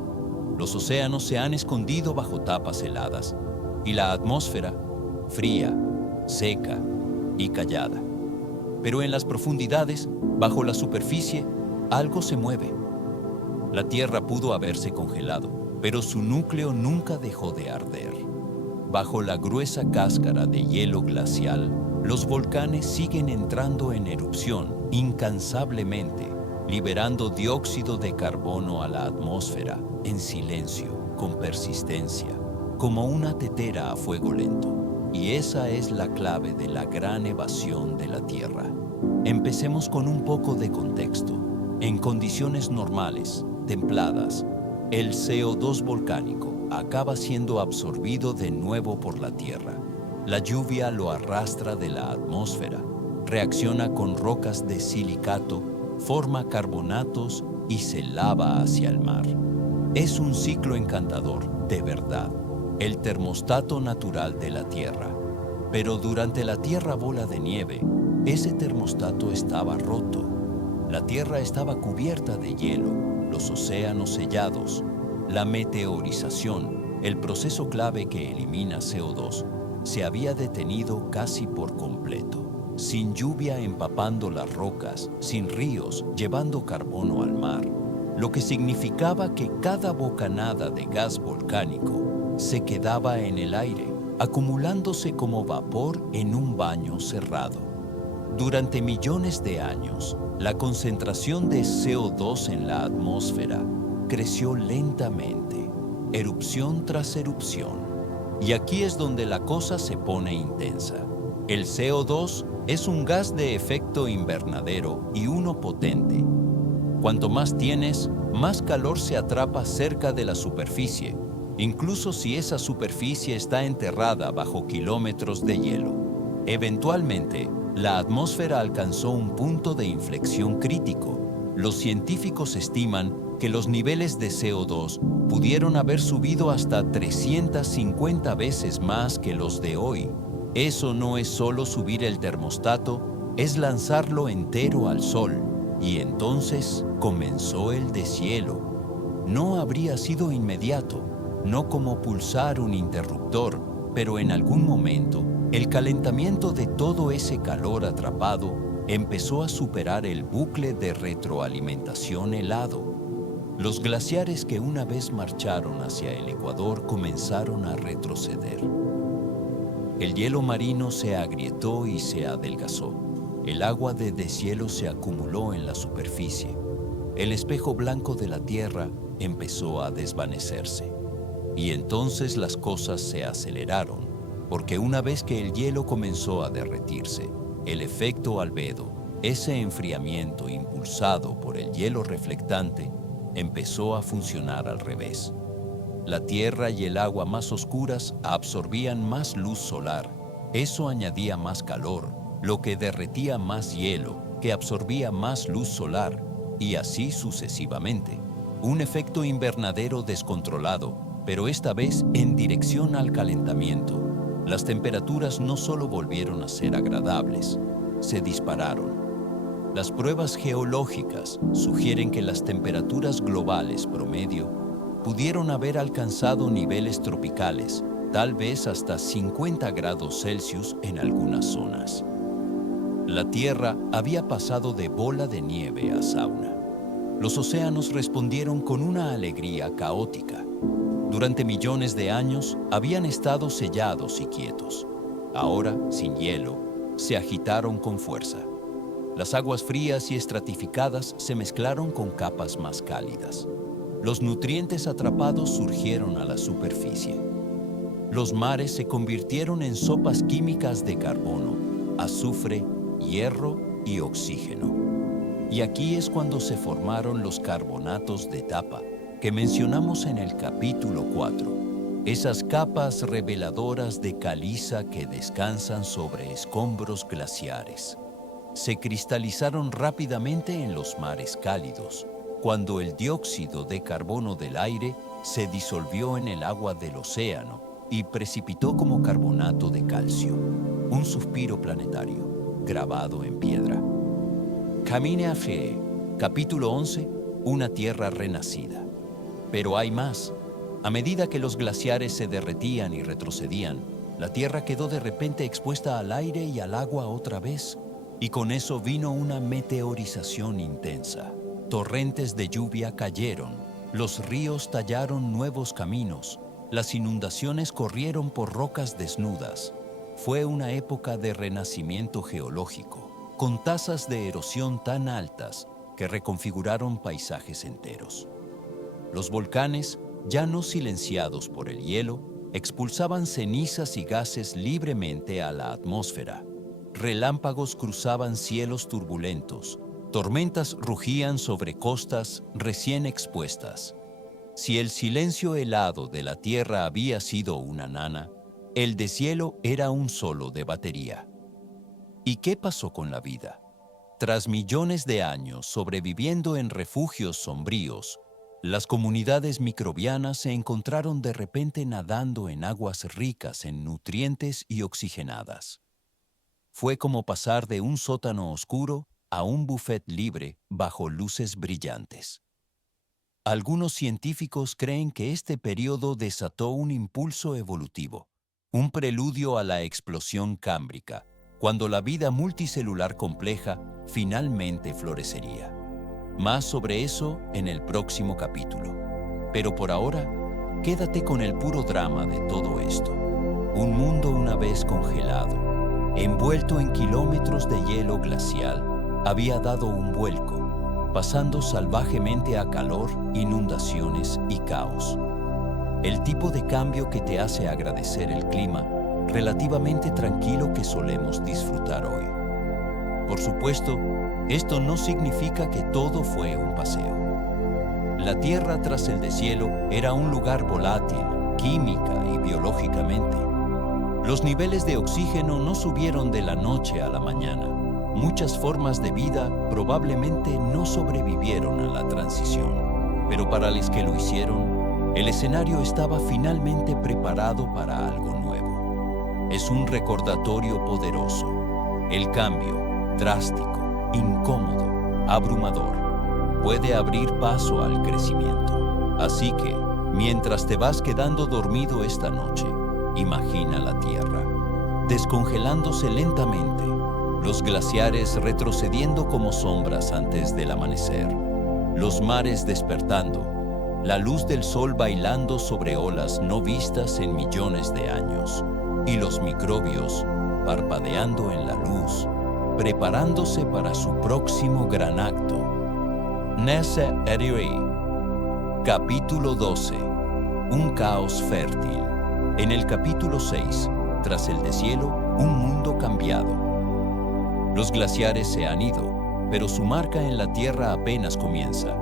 Los océanos se han escondido bajo tapas heladas y la atmósfera, fría, seca y callada. Pero en las profundidades, bajo la superficie, algo se mueve. La Tierra pudo haberse congelado, pero su núcleo nunca dejó de arder. Bajo la gruesa cáscara de hielo glacial, los volcanes siguen entrando en erupción incansablemente, liberando dióxido de carbono a la atmósfera en silencio, con persistencia, como una tetera a fuego lento. Y esa es la clave de la gran evasión de la Tierra. Empecemos con un poco de contexto. En condiciones normales, templadas, el CO2 volcánico acaba siendo absorbido de nuevo por la Tierra. La lluvia lo arrastra de la atmósfera, reacciona con rocas de silicato, forma carbonatos y se lava hacia el mar. Es un ciclo encantador, de verdad, el termostato natural de la Tierra. Pero durante la Tierra bola de nieve, ese termostato estaba roto. La Tierra estaba cubierta de hielo, los océanos sellados, la meteorización, el proceso clave que elimina CO2, se había detenido casi por completo. Sin lluvia empapando las rocas, sin ríos llevando carbono al mar, lo que significaba que cada bocanada de gas volcánico se quedaba en el aire, acumulándose como vapor en un baño cerrado. Durante millones de años, la concentración de CO2 en la atmósfera creció lentamente, erupción tras erupción. Y aquí es donde la cosa se pone intensa. El CO2 es un gas de efecto invernadero y uno potente. Cuanto más tienes, más calor se atrapa cerca de la superficie, incluso si esa superficie está enterrada bajo kilómetros de hielo. Eventualmente, la atmósfera alcanzó un punto de inflexión crítico. Los científicos estiman que los niveles de CO2 pudieron haber subido hasta 350 veces más que los de hoy. Eso no es solo subir el termostato, es lanzarlo entero al sol. Y entonces comenzó el deshielo. No habría sido inmediato, no como pulsar un interruptor, pero en algún momento, el calentamiento de todo ese calor atrapado empezó a superar el bucle de retroalimentación helado. Los glaciares que una vez marcharon hacia el Ecuador comenzaron a retroceder. El hielo marino se agrietó y se adelgazó. El agua de deshielo se acumuló en la superficie. El espejo blanco de la Tierra empezó a desvanecerse. Y entonces las cosas se aceleraron, porque una vez que el hielo comenzó a derretirse, el efecto albedo, ese enfriamiento impulsado por el hielo reflectante, empezó a funcionar al revés. La Tierra y el agua más oscuras absorbían más luz solar. Eso añadía más calor, lo que derretía más hielo, que absorbía más luz solar, y así sucesivamente. Un efecto invernadero descontrolado, pero esta vez en dirección al calentamiento. Las temperaturas no solo volvieron a ser agradables, se dispararon. Las pruebas geológicas sugieren que las temperaturas globales promedio pudieron haber alcanzado niveles tropicales, tal vez hasta 50 grados Celsius en algunas zonas. La Tierra había pasado de bola de nieve a sauna. Los océanos respondieron con una alegría caótica. Durante millones de años habían estado sellados y quietos. Ahora, sin hielo, se agitaron con fuerza. Las aguas frías y estratificadas se mezclaron con capas más cálidas. Los nutrientes atrapados surgieron a la superficie. Los mares se convirtieron en sopas químicas de carbono, azufre, hierro y oxígeno. Y aquí es cuando se formaron los carbonatos de tapa, que mencionamos en el capítulo 4. Esas capas reveladoras de caliza que descansan sobre escombros glaciares. Se cristalizaron rápidamente en los mares cálidos, cuando el dióxido de carbono del aire se disolvió en el agua del océano y precipitó como carbonato de calcio, un suspiro planetario grabado en piedra. Camine a Fe, capítulo 11, una tierra renacida. Pero hay más. A medida que los glaciares se derretían y retrocedían, la tierra quedó de repente expuesta al aire y al agua otra vez. Y con eso vino una meteorización intensa. Torrentes de lluvia cayeron, los ríos tallaron nuevos caminos, las inundaciones corrieron por rocas desnudas. Fue una época de renacimiento geológico, con tasas de erosión tan altas que reconfiguraron paisajes enteros. Los volcanes, ya no silenciados por el hielo, expulsaban cenizas y gases libremente a la atmósfera. Relámpagos cruzaban cielos turbulentos, tormentas rugían sobre costas recién expuestas. Si el silencio helado de la tierra había sido una nana, el deshielo era un solo de batería. ¿Y qué pasó con la vida? Tras millones de años sobreviviendo en refugios sombríos, las comunidades microbianas se encontraron de repente nadando en aguas ricas en nutrientes y oxigenadas. Fue como pasar de un sótano oscuro a un buffet libre bajo luces brillantes. Algunos científicos creen que este periodo desató un impulso evolutivo, un preludio a la explosión cámbrica, cuando la vida multicelular compleja finalmente florecería. Más sobre eso en el próximo capítulo. Pero por ahora, quédate con el puro drama de todo esto. Un mundo una vez congelado, envuelto en kilómetros de hielo glacial, había dado un vuelco, pasando salvajemente a calor, inundaciones y caos. El tipo de cambio que te hace agradecer el clima relativamente tranquilo que solemos disfrutar hoy. Por supuesto, esto no significa que todo fue un paseo. La Tierra tras el deshielo era un lugar volátil, química y biológicamente. Los niveles de oxígeno no subieron de la noche a la mañana. Muchas formas de vida probablemente no sobrevivieron a la transición, pero para los que lo hicieron, el escenario estaba finalmente preparado para algo nuevo. Es un recordatorio poderoso. El cambio, drástico, incómodo, abrumador, puede abrir paso al crecimiento. Así que, mientras te vas quedando dormido esta noche, imagina la Tierra descongelándose lentamente, los glaciares retrocediendo como sombras antes del amanecer, los mares despertando, la luz del sol bailando sobre olas no vistas en millones de años, y los microbios parpadeando en la luz, preparándose para su próximo gran acto. Nese Erioi, capítulo 12, un caos fértil. En el capítulo 6, tras el deshielo, un mundo cambiado. Los glaciares se han ido, pero su marca en la Tierra apenas comienza.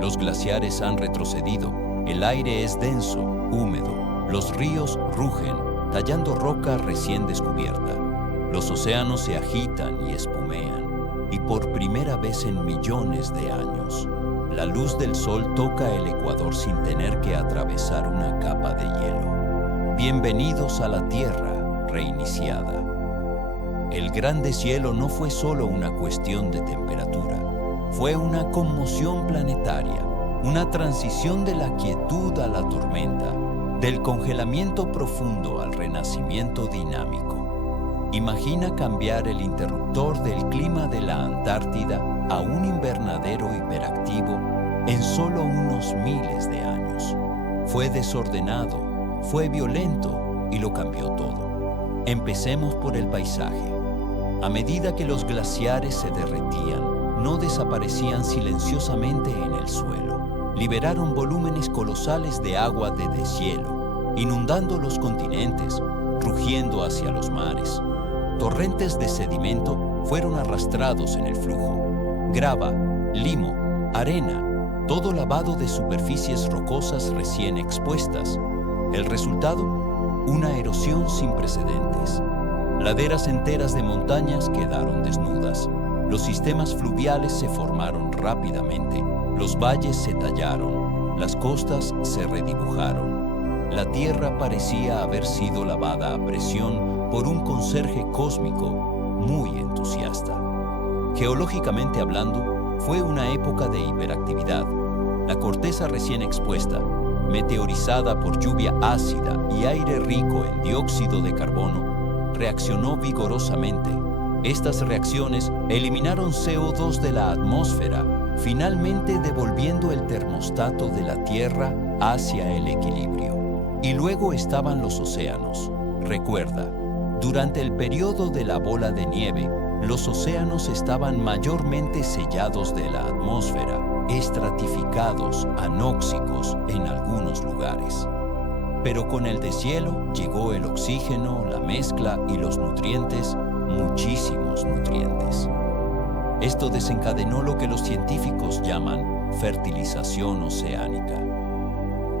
Los glaciares han retrocedido, el aire es denso, húmedo, los ríos rugen, tallando roca recién descubierta. Los océanos se agitan y espumean, y por primera vez en millones de años, la luz del sol toca el ecuador sin tener que atravesar una capa de hielo. Bienvenidos a la Tierra, reiniciada. El gran deshielo no fue solo una cuestión de temperatura, fue una conmoción planetaria, una transición de la quietud a la tormenta, del congelamiento profundo al renacimiento dinámico. Imagina cambiar el interruptor del clima de la Antártida a un invernadero hiperactivo en solo unos miles de años. Fue desordenado, fue violento y lo cambió todo. Empecemos por el paisaje. A medida que los glaciares se derretían, no desaparecían silenciosamente en el suelo. Liberaron volúmenes colosales de agua de deshielo, inundando los continentes, rugiendo hacia los mares. Torrentes de sedimento fueron arrastrados en el flujo. Grava, limo, arena, todo lavado de superficies rocosas recién expuestas. El resultado, una erosión sin precedentes. Laderas enteras de montañas quedaron desnudas. Los sistemas fluviales se formaron rápidamente. Los valles se tallaron. Las costas se redibujaron. La tierra parecía haber sido lavada a presión por un conserje cósmico muy entusiasta. Geológicamente hablando, fue una época de hiperactividad. La corteza recién expuesta, meteorizada por lluvia ácida y aire rico en dióxido de carbono, reaccionó vigorosamente. Estas reacciones eliminaron CO2 de la atmósfera, finalmente devolviendo el termostato de la Tierra hacia el equilibrio. Y luego estaban los océanos. Recuerda, durante el periodo de la bola de nieve, los océanos estaban mayormente sellados de la atmósfera, estratificados, anóxicos en algunos lugares. Pero con el deshielo llegó el oxígeno, la mezcla y los nutrientes, muchísimos nutrientes. Esto desencadenó lo que los científicos llaman fertilización oceánica.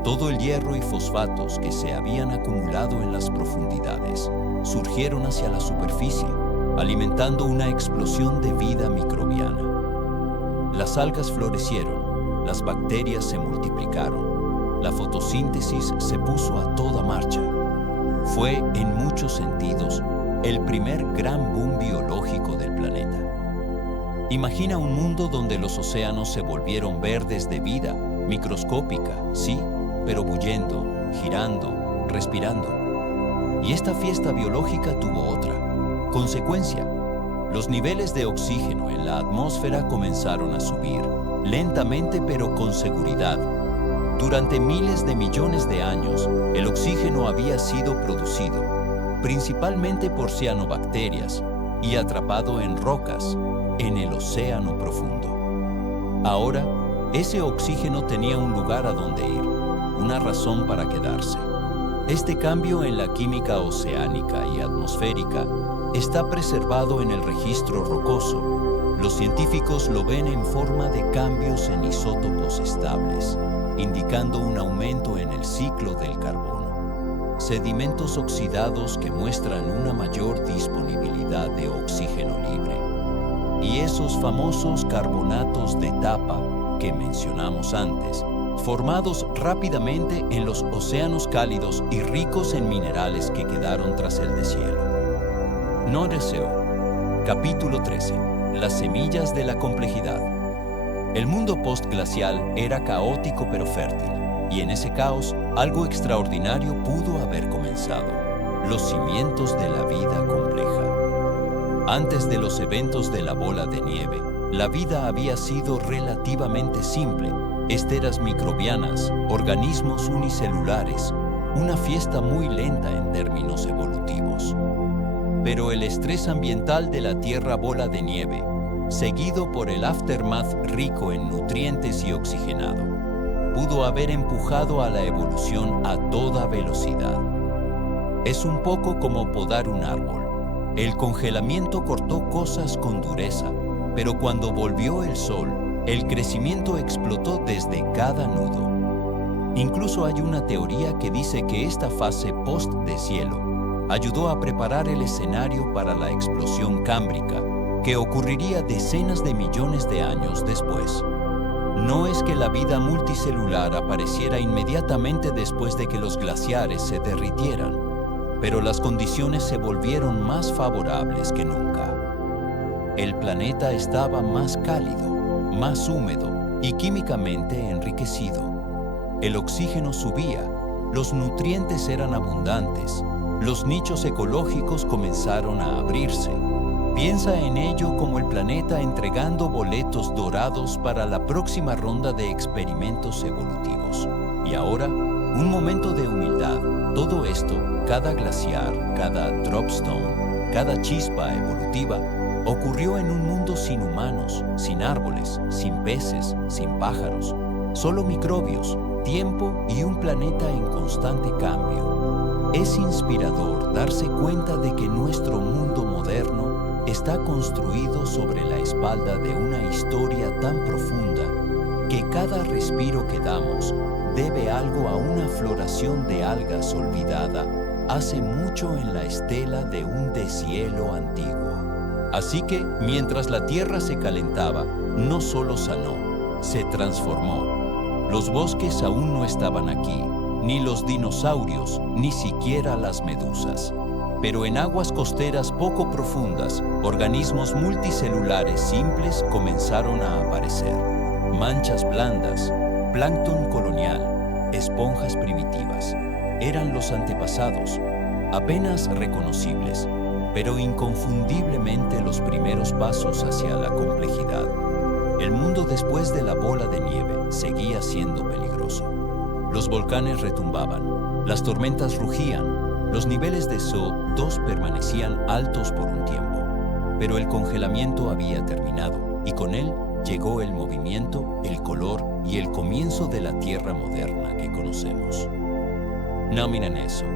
Todo el hierro y fosfatos que se habían acumulado en las profundidades surgieron hacia la superficie, alimentando una explosión de vida microbiana. Las algas florecieron, las bacterias se multiplicaron. La fotosíntesis se puso a toda marcha. Fue, en muchos sentidos, el primer gran boom biológico del planeta. Imagina un mundo donde los océanos se volvieron verdes de vida, microscópica, sí, pero bullendo, girando, respirando. Y esta fiesta biológica tuvo otra consecuencia. Los niveles de oxígeno en la atmósfera comenzaron a subir, lentamente pero con seguridad. Durante miles de millones de años, el oxígeno había sido producido, principalmente por cianobacterias, y atrapado en rocas, en el océano profundo. Ahora, ese oxígeno tenía un lugar a donde ir, una razón para quedarse. Este cambio en la química oceánica y atmosférica está preservado en el registro rocoso. Los científicos lo ven en forma de cambios en isótopos estables, indicando un aumento en el ciclo del carbono. Sedimentos oxidados que muestran una mayor disponibilidad de oxígeno libre. Y esos famosos carbonatos de tapa que mencionamos antes, formados rápidamente en los océanos cálidos y ricos en minerales que quedaron tras el deshielo. Noreseo, capítulo 13. Las semillas de la complejidad. El mundo postglacial era caótico pero fértil, y en ese caos algo extraordinario pudo haber comenzado: los cimientos de la vida compleja. Antes de los eventos de la bola de nieve, la vida había sido relativamente simple: esteras microbianas, organismos unicelulares, una fiesta muy lenta en términos evolutivos. Pero el estrés ambiental de la Tierra bola de nieve, seguido por el aftermath rico en nutrientes y oxigenado, pudo haber empujado a la evolución a toda velocidad. Es un poco como podar un árbol. El congelamiento cortó cosas con dureza, pero cuando volvió el sol, el crecimiento explotó desde cada nudo. Incluso hay una teoría que dice que esta fase post-deshielo ayudó a preparar el escenario para la explosión cámbrica, que ocurriría decenas de millones de años después. No es que la vida multicelular apareciera inmediatamente después de que los glaciares se derritieran. pero las condiciones se volvieron más favorables que nunca. El planeta estaba más cálido, más húmedo y químicamente enriquecido. El oxígeno subía, los nutrientes eran abundantes, los nichos ecológicos comenzaron a abrirse. Piensa en ello como el planeta entregando boletos dorados para la próxima ronda de experimentos evolutivos. Y ahora, un momento de humildad. Todo esto, cada glaciar, cada dropstone, cada chispa evolutiva, ocurrió en un mundo sin humanos, sin árboles, sin peces, sin pájaros, solo microbios, tiempo y un planeta en constante cambio. Es inspirador darse cuenta de que nuestro mundo moderno está construido sobre la espalda de una historia tan profunda que cada respiro que damos debe algo a una floración de algas olvidada hace mucho en la estela de un deshielo antiguo. Así que, mientras la Tierra se calentaba, no solo sanó, se transformó. Los bosques aún no estaban aquí, ni los dinosaurios, ni siquiera las medusas. Pero en aguas costeras poco profundas, organismos multicelulares simples comenzaron a aparecer. Manchas blandas, plancton colonial, esponjas primitivas. Eran los antepasados, apenas reconocibles, pero inconfundiblemente los primeros pasos hacia la complejidad. El mundo después de la bola de nieve seguía siendo peligroso. Los volcanes retumbaban, las tormentas rugían, los niveles de CO2 permanecían altos por un tiempo. Pero el congelamiento había terminado y con él llegó el movimiento, el color y el comienzo de la Tierra moderna que conocemos. Nominan eso.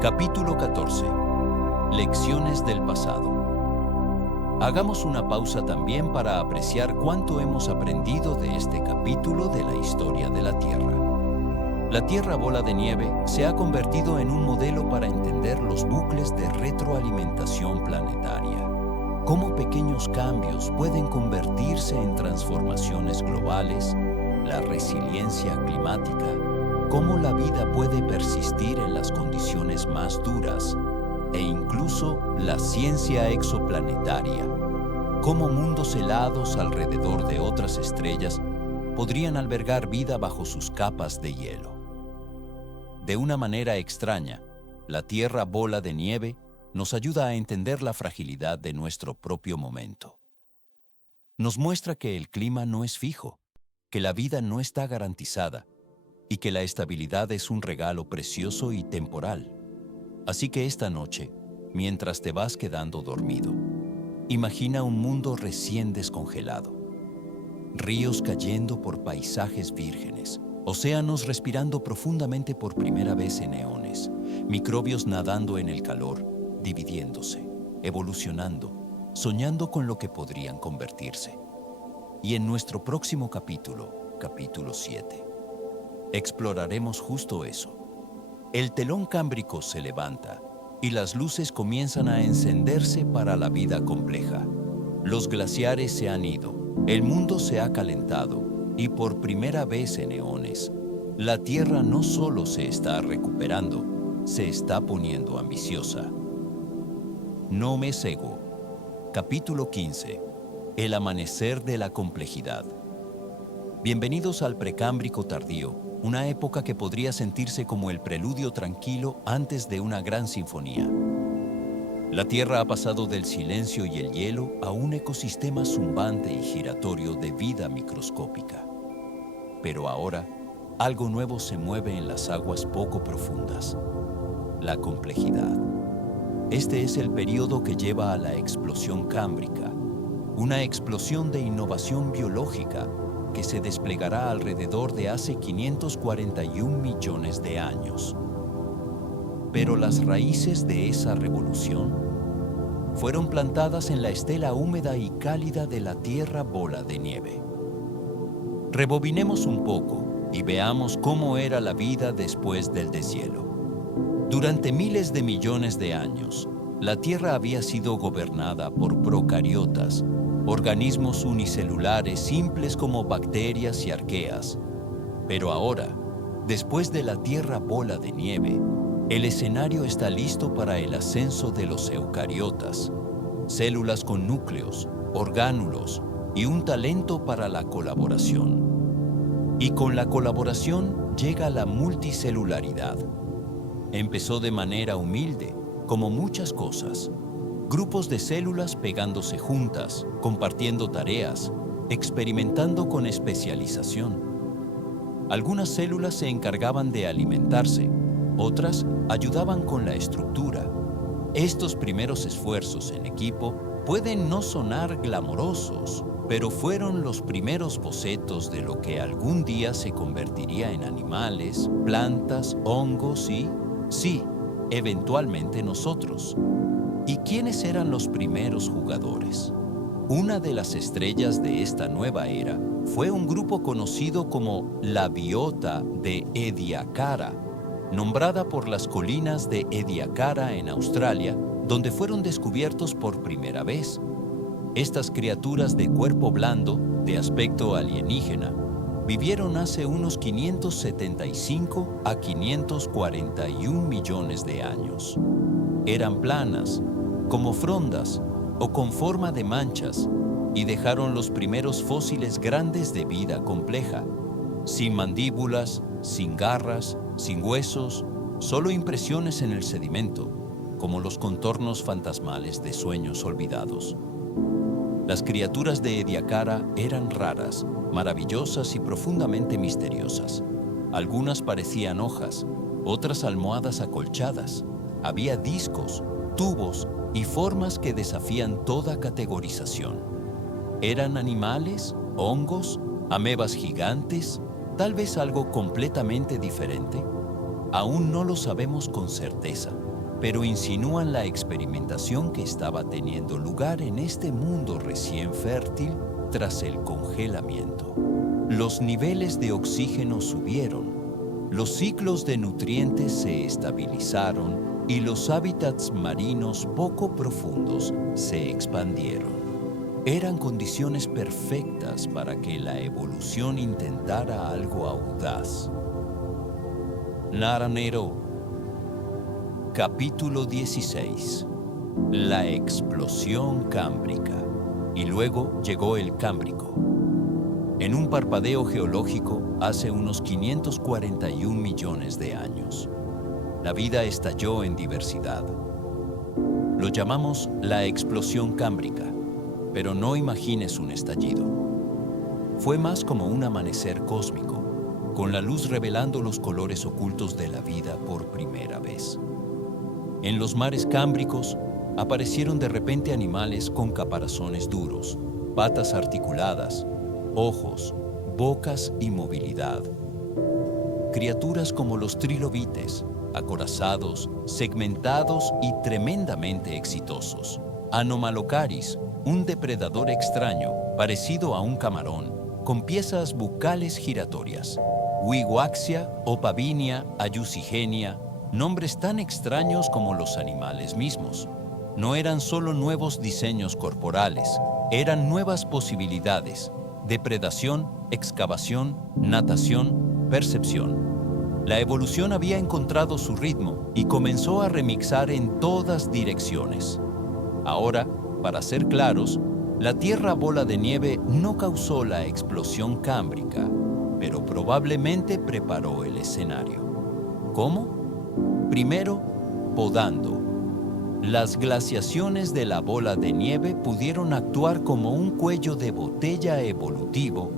Capítulo 14. Lecciones del pasado. Hagamos una pausa también para apreciar cuánto hemos aprendido de este capítulo de la historia de la Tierra. La Tierra bola de nieve se ha convertido en un modelo para entender los bucles de retroalimentación planetaria. Cómo pequeños cambios pueden convertirse en transformaciones globales, la resiliencia climática, cómo la vida puede persistir en las condiciones más duras, e incluso la ciencia exoplanetaria, cómo mundos helados alrededor de otras estrellas podrían albergar vida bajo sus capas de hielo. De una manera extraña, la Tierra bola de nieve nos ayuda a entender la fragilidad de nuestro propio momento. Nos muestra que el clima no es fijo, que la vida no está garantizada y que la estabilidad es un regalo precioso y temporal. Así que esta noche, mientras te vas quedando dormido, imagina un mundo recién descongelado. Ríos cayendo por paisajes vírgenes, océanos respirando profundamente por primera vez en eones, microbios nadando en el calor, dividiéndose, evolucionando, soñando con lo que podrían convertirse. Y en nuestro próximo capítulo, capítulo 7, exploraremos justo eso. El telón cámbrico se levanta y las luces comienzan a encenderse para la vida compleja. Los glaciares se han ido, el mundo se ha calentado y por primera vez en eones, la Tierra no solo se está recuperando, se está poniendo ambiciosa. Nome Sego, capítulo 15. El amanecer de la complejidad. Bienvenidos al Precámbrico tardío, una época que podría sentirse como el preludio tranquilo antes de una gran sinfonía. La Tierra ha pasado del silencio y el hielo a un ecosistema zumbante y giratorio de vida microscópica. Pero ahora, algo nuevo se mueve en las aguas poco profundas: la complejidad. Este es el periodo que lleva a la explosión cámbrica, una explosión de innovación biológica que se desplegará alrededor de hace 541 millones de años. Pero las raíces de esa revolución fueron plantadas en la estela húmeda y cálida de la Tierra bola de nieve. Rebobinemos un poco y veamos cómo era la vida después del deshielo. Durante miles de millones de años, la Tierra había sido gobernada por procariotas, organismos unicelulares simples como bacterias y arqueas. Pero ahora, después de la Tierra bola de nieve, El escenario está listo para el ascenso de los eucariotas, células con núcleos, orgánulos y un talento para la colaboración. Y con la colaboración llega la multicelularidad. Empezó de manera humilde, como muchas cosas. Grupos de células pegándose juntas, compartiendo tareas, experimentando con especialización. Algunas células se encargaban de alimentarse, otras ayudaban con la estructura. Estos primeros esfuerzos en equipo pueden no sonar glamorosos, pero fueron los primeros bocetos de lo que algún día se convertiría en animales, plantas, hongos y, sí, eventualmente nosotros. ¿Y quiénes eran los primeros jugadores? Una de las estrellas de esta nueva era fue un grupo conocido como la biota de Ediacara, nombrada por las colinas de Ediacara en Australia, donde fueron descubiertos por primera vez. Estas criaturas de cuerpo blando, de aspecto alienígena, vivieron hace unos 575 a 541 millones de años. Eran planas, como frondas o con forma de manchas, y dejaron los primeros fósiles grandes de vida compleja, sin mandíbulas, sin garras, sin huesos, solo impresiones en el sedimento, como los contornos fantasmales de sueños olvidados. Las criaturas de Ediacara eran raras, maravillosas y profundamente misteriosas. Algunas parecían hojas, otras almohadas acolchadas. Había discos, tubos y formas que desafían toda categorización. ¿Eran animales, hongos, amebas gigantes, tal vez algo completamente diferente? Aún no lo sabemos con certeza, pero insinúan la experimentación que estaba teniendo lugar en este mundo recién fértil tras el congelamiento. Los niveles de oxígeno subieron, los ciclos de nutrientes se estabilizaron y los hábitats marinos poco profundos se expandieron. Eran condiciones perfectas para que la evolución intentara algo audaz. Naranero. Capítulo 16. La explosión cámbrica. Y luego llegó el Cámbrico. En un parpadeo geológico hace unos 541 millones de años. La vida estalló en diversidad. Lo llamamos la explosión cámbrica, pero no imagines un estallido. Fue más como un amanecer cósmico, con la luz revelando los colores ocultos de la vida por primera vez. En los mares cámbricos aparecieron de repente animales con caparazones duros, patas articuladas, ojos, bocas y movilidad. Criaturas como los trilobites, acorazados, segmentados y tremendamente exitosos. Anomalocaris, un depredador extraño, parecido a un camarón, con piezas bucales giratorias. Wiguaxia, Opabinia, Ayucigenia, nombres tan extraños como los animales mismos. No eran solo nuevos diseños corporales, eran nuevas posibilidades: depredación, excavación, natación, percepción. La evolución había encontrado su ritmo y comenzó a remixar en todas direcciones. Ahora, para ser claros, la Tierra bola de nieve no causó la explosión cámbrica, pero probablemente preparó el escenario. ¿Cómo? Primero, podando. Las glaciaciones de la bola de nieve pudieron actuar como un cuello de botella evolutivo,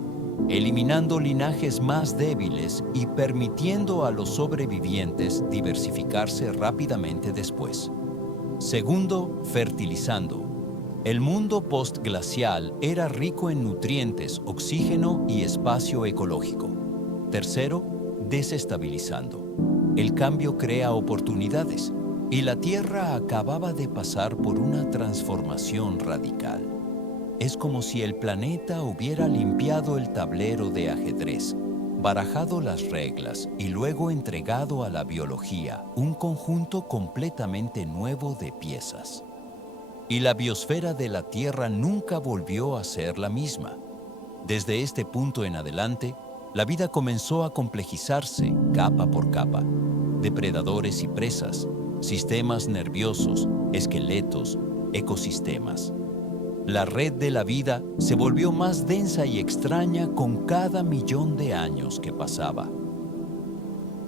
eliminando linajes más débiles y permitiendo a los sobrevivientes diversificarse rápidamente después. Segundo, fertilizando. El mundo postglacial era rico en nutrientes, oxígeno y espacio ecológico. Tercero, desestabilizando. El cambio crea oportunidades y la Tierra acababa de pasar por una transformación radical. Es como si el planeta hubiera limpiado el tablero de ajedrez, barajado las reglas y luego entregado a la biología un conjunto completamente nuevo de piezas. Y la biosfera de la Tierra nunca volvió a ser la misma. Desde este punto en adelante, la vida comenzó a complejizarse capa por capa. depredadores y presas, sistemas nerviosos, esqueletos, ecosistemas. La red de la vida se volvió más densa y extraña con cada millón de años que pasaba.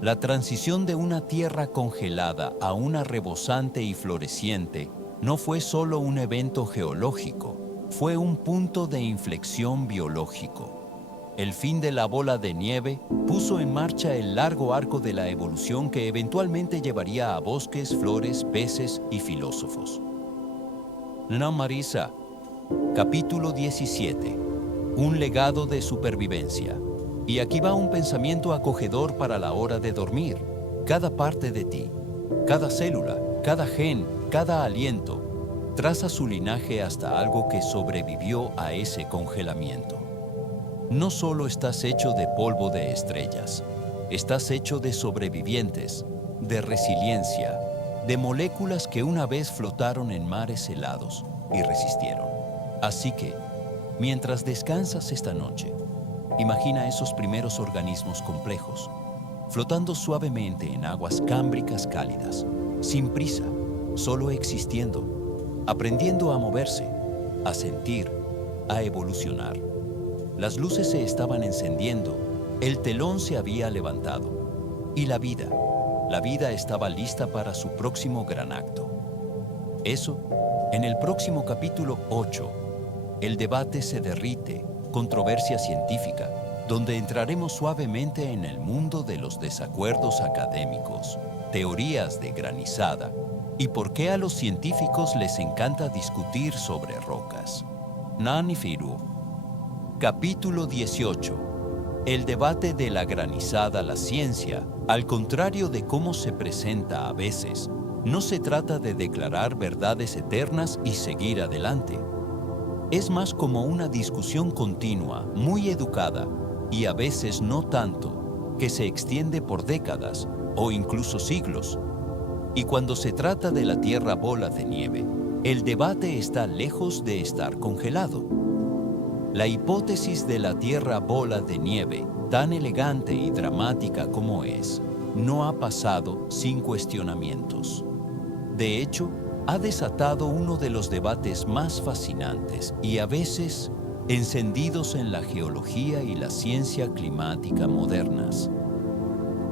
La transición de una tierra congelada a una rebosante y floreciente no fue solo un evento geológico, fue un punto de inflexión biológico. El fin de la bola de nieve puso en marcha el largo arco de la evolución que eventualmente llevaría a bosques, flores, peces y filósofos. No, Marisa. Capítulo 17. Un legado de supervivencia. Y aquí va un pensamiento acogedor para la hora de dormir. Cada parte de ti, cada célula, cada gen, cada aliento, traza su linaje hasta algo que sobrevivió a ese congelamiento. No solo estás hecho de polvo de estrellas, estás hecho de sobrevivientes, de resiliencia, de moléculas que una vez flotaron en mares helados y resistieron. Así que, mientras descansas esta noche, imagina esos primeros organismos complejos, flotando suavemente en aguas cámbricas cálidas, sin prisa, solo existiendo, aprendiendo a moverse, a sentir, a evolucionar. Las luces se estaban encendiendo, el telón se había levantado y la vida estaba lista para su próximo gran acto. Eso, en el próximo capítulo 8, el debate se derrite, controversia científica, donde entraremos suavemente en el mundo de los desacuerdos académicos, teorías de granizada y por qué a los científicos les encanta discutir sobre rocas. Nani Firu. Capítulo 18. El debate de la granizada. La ciencia, al contrario de cómo se presenta a veces, no se trata de declarar verdades eternas y seguir adelante. Es más como una discusión continua, muy educada, y a veces no tanto, que se extiende por décadas o incluso siglos. Y cuando se trata de la Tierra bola de nieve, el debate está lejos de estar congelado. La hipótesis de la Tierra bola de nieve, tan elegante y dramática como es, no ha pasado sin cuestionamientos. De hecho, ha desatado uno de los debates más fascinantes y a veces encendidos en la geología y la ciencia climática modernas.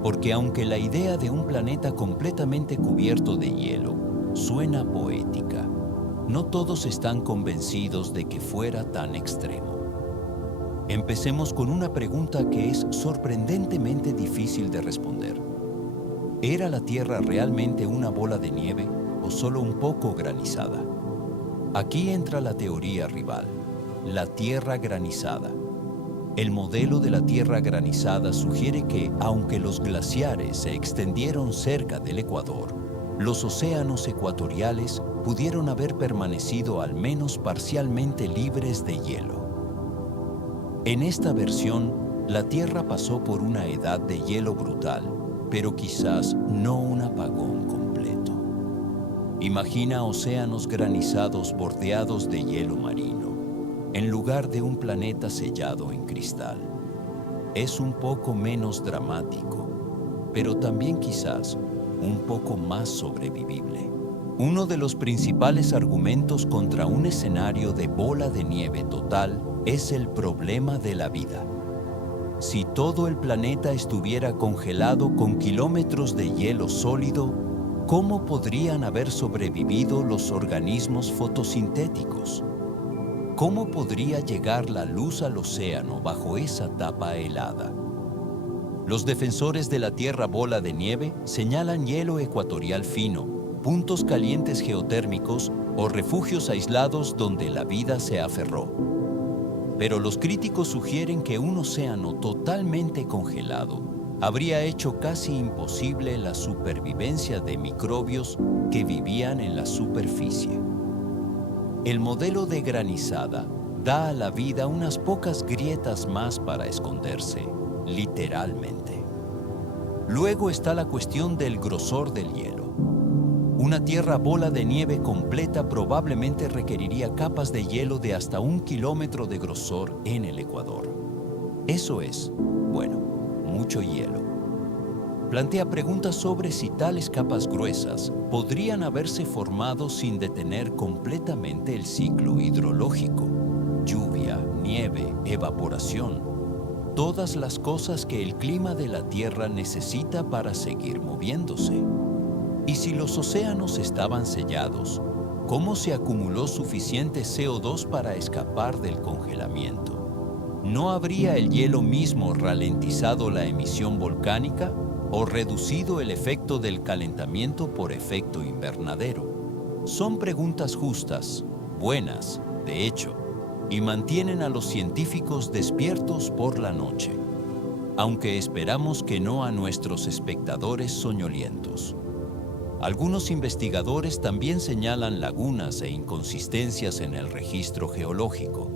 Porque aunque la idea de un planeta completamente cubierto de hielo suena poética, no todos están convencidos de que fuera tan extremo. Empecemos con una pregunta que es sorprendentemente difícil de responder. ¿Era la Tierra realmente una bola de nieve o solo un poco granizada? Aquí entra la teoría rival, la Tierra granizada. El modelo de la Tierra granizada sugiere que, aunque los glaciares se extendieron cerca del Ecuador, los océanos ecuatoriales pudieron haber permanecido al menos parcialmente libres de hielo. En esta versión, la Tierra pasó por una edad de hielo brutal, pero quizás no un apagón completo. Imagina océanos granizados bordeados de hielo marino, en lugar de un planeta sellado en cristal. Es un poco menos dramático, pero también quizás un poco más sobrevivible. Uno de los principales argumentos contra un escenario de bola de nieve total es el problema de la vida. Si todo el planeta estuviera congelado con kilómetros de hielo sólido, ¿cómo podrían haber sobrevivido los organismos fotosintéticos? ¿Cómo podría llegar la luz al océano bajo esa tapa helada? Los defensores de la Tierra bola de nieve señalan hielo ecuatorial fino, puntos calientes geotérmicos o refugios aislados donde la vida se aferró. Pero los críticos sugieren que un océano totalmente congelado habría hecho casi imposible la supervivencia de microbios que vivían en la superficie. El modelo de granizada da a la vida unas pocas grietas más para esconderse, literalmente. Luego está la cuestión del grosor del hielo. Una Tierra bola de nieve completa probablemente requeriría capas de hielo de hasta 1 kilómetro de grosor en el Ecuador. Eso es, bueno, mucho hielo. plantea preguntas sobre si tales capas gruesas podrían haberse formado sin detener completamente el ciclo hidrológico. Lluvia, nieve, evaporación. Todas las cosas que el clima de la Tierra necesita para seguir moviéndose. Y si los océanos estaban sellados, ¿cómo se acumuló suficiente CO2 para escapar del congelamiento? ¿No habría el hielo mismo ralentizado la emisión volcánica o reducido el efecto del calentamiento por efecto invernadero? Son preguntas justas, buenas, de hecho, y mantienen a los científicos despiertos por la noche, aunque esperamos que no a nuestros espectadores soñolientos. Algunos investigadores también señalan lagunas e inconsistencias en el registro geológico.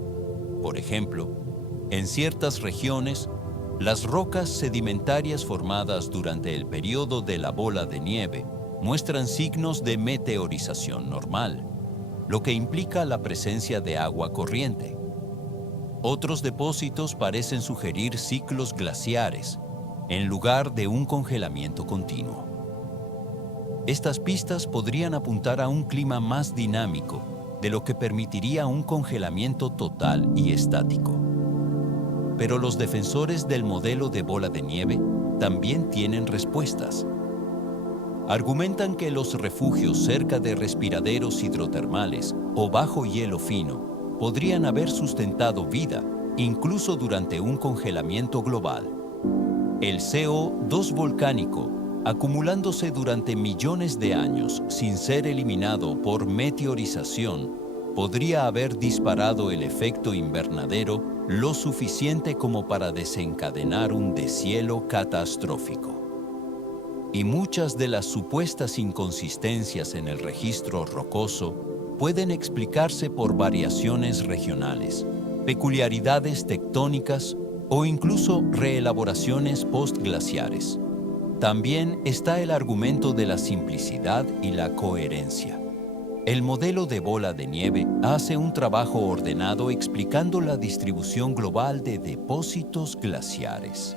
Por ejemplo, en ciertas regiones, las rocas sedimentarias formadas durante el periodo de la bola de nieve muestran signos de meteorización normal, lo que implica la presencia de agua corriente. Otros depósitos parecen sugerir ciclos glaciares, en lugar de un congelamiento continuo. Estas pistas podrían apuntar a un clima más dinámico, de lo que permitiría un congelamiento total y estático. Pero los defensores del modelo de bola de nieve también tienen respuestas. Argumentan que los refugios cerca de respiraderos hidrotermales o bajo hielo fino podrían haber sustentado vida, incluso durante un congelamiento global. El CO2 volcánico, acumulándose durante millones de años sin ser eliminado por meteorización, podría haber disparado el efecto invernadero lo suficiente como para desencadenar un deshielo catastrófico. Y muchas de las supuestas inconsistencias en el registro rocoso pueden explicarse por variaciones regionales, peculiaridades tectónicas o incluso reelaboraciones postglaciares. También está el argumento de la simplicidad y la coherencia. El modelo de bola de nieve hace un trabajo ordenado explicando la distribución global de depósitos glaciares,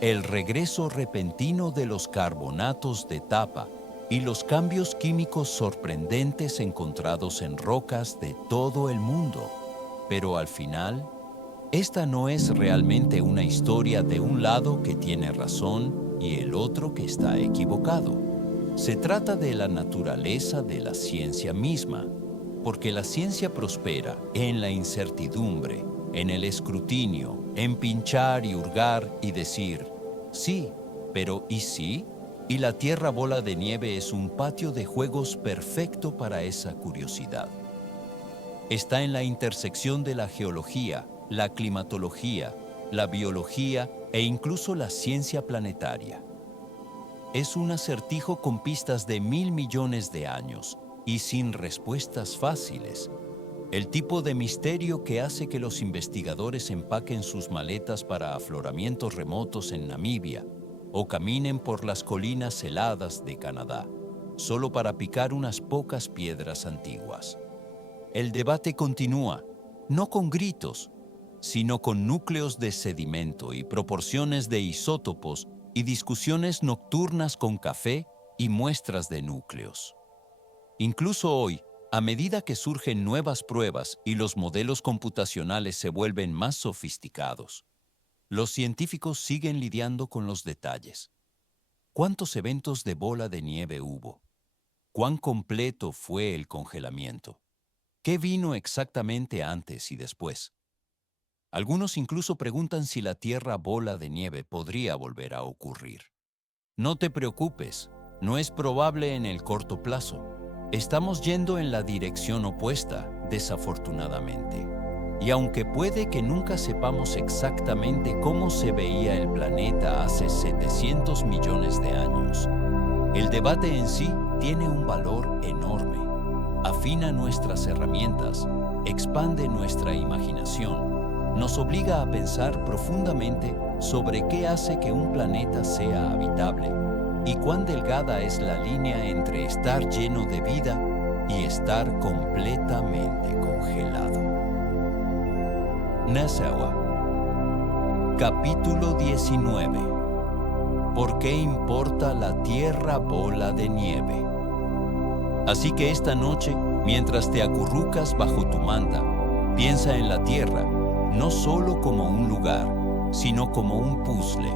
el regreso repentino de los carbonatos de tapa y los cambios químicos sorprendentes encontrados en rocas de todo el mundo. Pero al final, esta no es realmente una historia de un lado que tiene razón y el otro que está equivocado. Se trata de la naturaleza de la ciencia misma, porque la ciencia prospera en la incertidumbre, en el escrutinio, en pinchar y hurgar y decir, sí, pero ¿y sí? Y la Tierra bola de nieve es un patio de juegos perfecto para esa curiosidad. Está en la intersección de la geología, la climatología, la biología e incluso la ciencia planetaria. Es un acertijo con pistas de 1.000 millones de años y sin respuestas fáciles. El tipo de misterio que hace que los investigadores empaquen sus maletas para afloramientos remotos en Namibia o caminen por las colinas heladas de Canadá, solo para picar unas pocas piedras antiguas. El debate continúa, no con gritos, sino con núcleos de sedimento y proporciones de isótopos y discusiones nocturnas con café y muestras de núcleos. Incluso hoy, a medida que surgen nuevas pruebas y los modelos computacionales se vuelven más sofisticados, los científicos siguen lidiando con los detalles. ¿Cuántos eventos de bola de nieve hubo? ¿Cuán completo fue el congelamiento? ¿Qué vino exactamente antes y después? Algunos incluso preguntan si la Tierra bola de nieve podría volver a ocurrir. No te preocupes, no es probable en el corto plazo. Estamos yendo en la dirección opuesta, desafortunadamente. Y aunque puede que nunca sepamos exactamente cómo se veía el planeta hace 700 millones de años, el debate en sí tiene un valor enorme. Afina nuestras herramientas, expande nuestra imaginación, nos obliga a pensar profundamente sobre qué hace que un planeta sea habitable y cuán delgada es la línea entre estar lleno de vida y estar completamente congelado. Nassau. Capítulo 19. ¿por qué importa la tierra bola de nieve? Así que esta noche, mientras te acurrucas bajo tu manta, piensa en la tierra, no solo como un lugar, sino como un puzzle,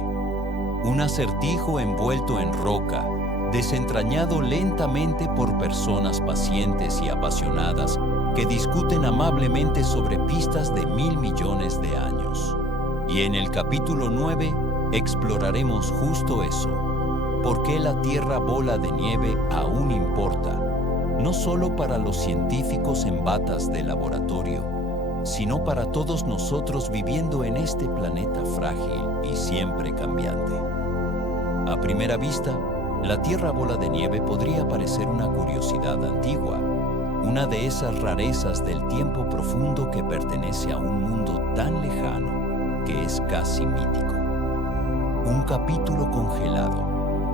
un acertijo envuelto en roca, desentrañado lentamente por personas pacientes y apasionadas que discuten amablemente sobre pistas de 1.000 millones de años. Y en el capítulo 9 exploraremos justo eso. ¿Por qué la Tierra bola de nieve aún importa? No solo para los científicos en batas de laboratorio, sino para todos nosotros viviendo en este planeta frágil y siempre cambiante. A primera vista, la Tierra bola de nieve podría parecer una curiosidad antigua, una de esas rarezas del tiempo profundo que pertenece a un mundo tan lejano que es casi mítico. Un capítulo congelado,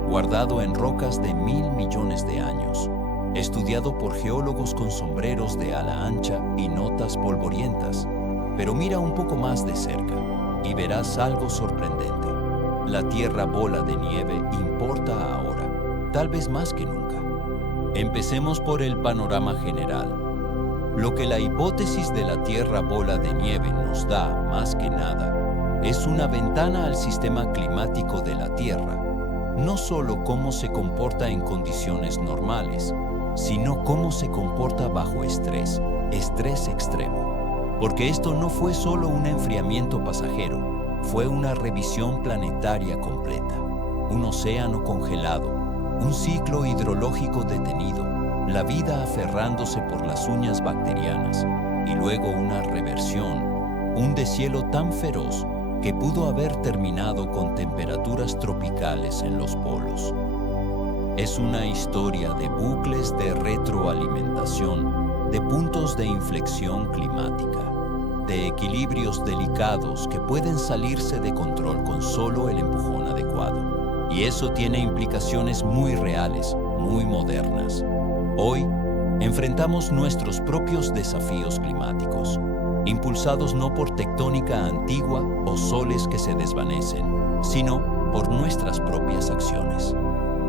guardado en rocas de 1.000 millones de años, estudiado por geólogos con sombreros de ala ancha y notas polvorientas. Pero mira un poco más de cerca y verás algo sorprendente. La Tierra bola de nieve importa ahora, tal vez más que nunca. Empecemos por el panorama general. Lo que la hipótesis de la Tierra bola de nieve nos da, más que nada, es una ventana al sistema climático de la Tierra. No solo cómo se comporta en condiciones normales, sino cómo se comporta bajo estrés extremo. Porque esto no fue solo un enfriamiento pasajero, fue una revisión planetaria completa. Un océano congelado, un ciclo hidrológico detenido, la vida aferrándose por las uñas bacterianas, y luego una reversión, un deshielo tan feroz que pudo haber terminado con temperaturas tropicales en los polos. Es una historia de bucles de retroalimentación, de puntos de inflexión climática, de equilibrios delicados que pueden salirse de control con solo el empujón adecuado. Y eso tiene implicaciones muy reales, muy modernas. Hoy, enfrentamos nuestros propios desafíos climáticos, impulsados no por tectónica antigua o soles que se desvanecen, sino por nuestras propias acciones.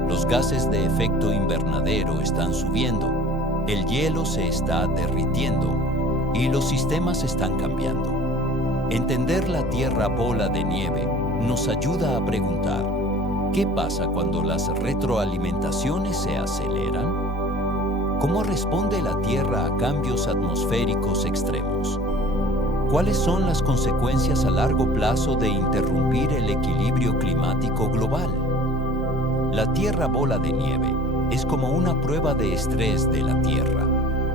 Los gases de efecto invernadero están subiendo, el hielo se está derritiendo y los sistemas están cambiando. Entender la Tierra bola de nieve nos ayuda a preguntar, ¿qué pasa cuando las retroalimentaciones se aceleran? ¿Cómo responde la Tierra a cambios atmosféricos extremos? ¿Cuáles son las consecuencias a largo plazo de interrumpir el equilibrio climático global? La Tierra bola de nieve es como una prueba de estrés de la Tierra,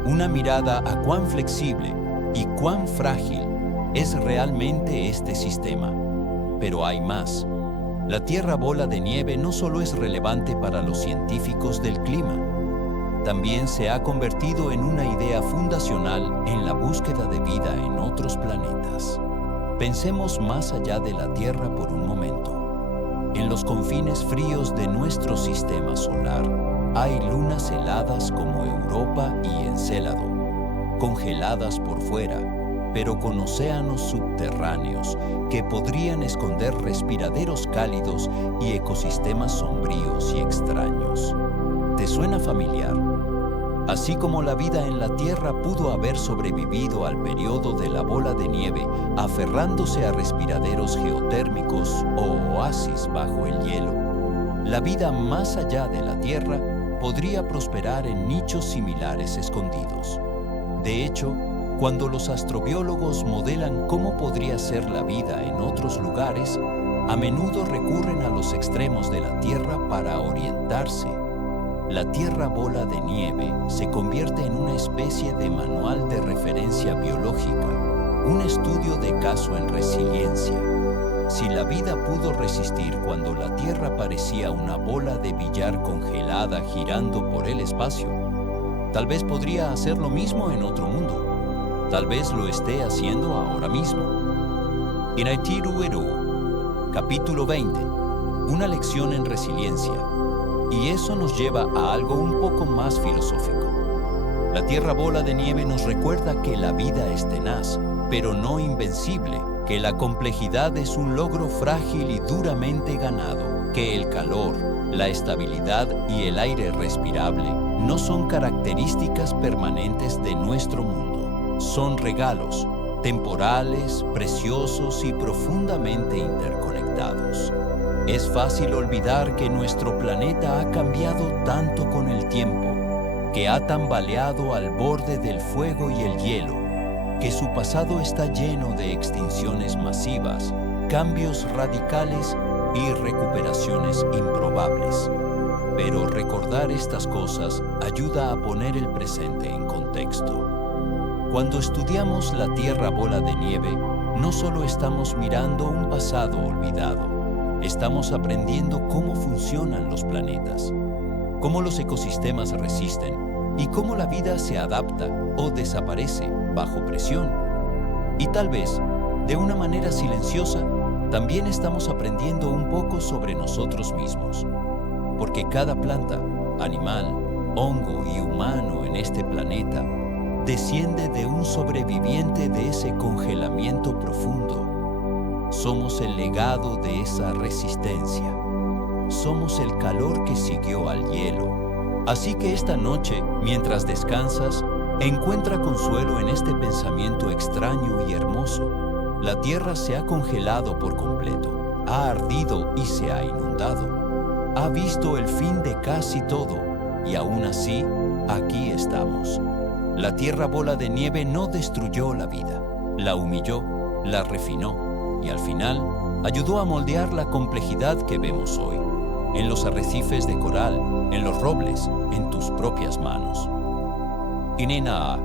una mirada a cuán flexible y cuán frágil es realmente este sistema. Pero hay más. La Tierra bola de nieve no solo es relevante para los científicos del clima, también se ha convertido en una idea fundacional en la búsqueda de vida en otros planetas. Pensemos más allá de la Tierra por un momento. En los confines fríos de nuestro sistema solar, hay lunas heladas como Europa y Encélado, congeladas por fuera, pero con océanos subterráneos que podrían esconder respiraderos cálidos y ecosistemas sombríos y extraños. ¿Te suena familiar? Así como la vida en la Tierra pudo haber sobrevivido al periodo de la bola de nieve aferrándose a respiraderos geotérmicos o oasis bajo el hielo, la vida más allá de la Tierra podría prosperar en nichos similares escondidos. De hecho, cuando los astrobiólogos modelan cómo podría ser la vida en otros lugares, a menudo recurren a los extremos de la Tierra para orientarse. La Tierra bola de nieve se convierte en una especie de manual de referencia biológica, un estudio de caso en resiliencia. Si la vida pudo resistir cuando la Tierra parecía una bola de billar congelada girando por el espacio, tal vez podría hacer lo mismo en otro mundo. Tal vez lo esté haciendo ahora mismo. Inaitiru Eru, capítulo 20, una lección en resiliencia. Y eso nos lleva a algo un poco más filosófico. La Tierra bola de nieve nos recuerda que la vida es tenaz, pero no invencible, que la complejidad es un logro frágil y duramente ganado. que el calor, la estabilidad y el aire respirable no son características permanentes de nuestro mundo. Son regalos, temporales, preciosos y profundamente interconectados. Es fácil olvidar que nuestro planeta ha cambiado tanto con el tiempo, que ha tambaleado al borde del fuego y el hielo, que su pasado está lleno de extinciones masivas, cambios radicales y recuperaciones improbables. Pero recordar estas cosas ayuda a poner el presente en contexto. Cuando estudiamos la Tierra bola de nieve, no solo estamos mirando un pasado olvidado, estamos aprendiendo cómo funcionan los planetas, cómo los ecosistemas resisten y cómo la vida se adapta o desaparece bajo presión. Y tal vez, de una manera silenciosa, también estamos aprendiendo un poco sobre nosotros mismos, porque cada planta, animal, hongo y humano en este planeta desciende de un sobreviviente de ese congelamiento profundo. Somos el legado de esa resistencia. Somos el calor que siguió al hielo. Así que esta noche, mientras descansas, encuentra consuelo en este pensamiento extraño y hermoso. La Tierra se ha congelado por completo, ha ardido y se ha inundado. Ha visto el fin de casi todo, y aún así, aquí estamos. La Tierra bola de nieve no destruyó la vida, la humilló, la refinó y al final ayudó a moldear la complejidad que vemos hoy, en los arrecifes de coral, en los robles, en tus propias manos. Inena A.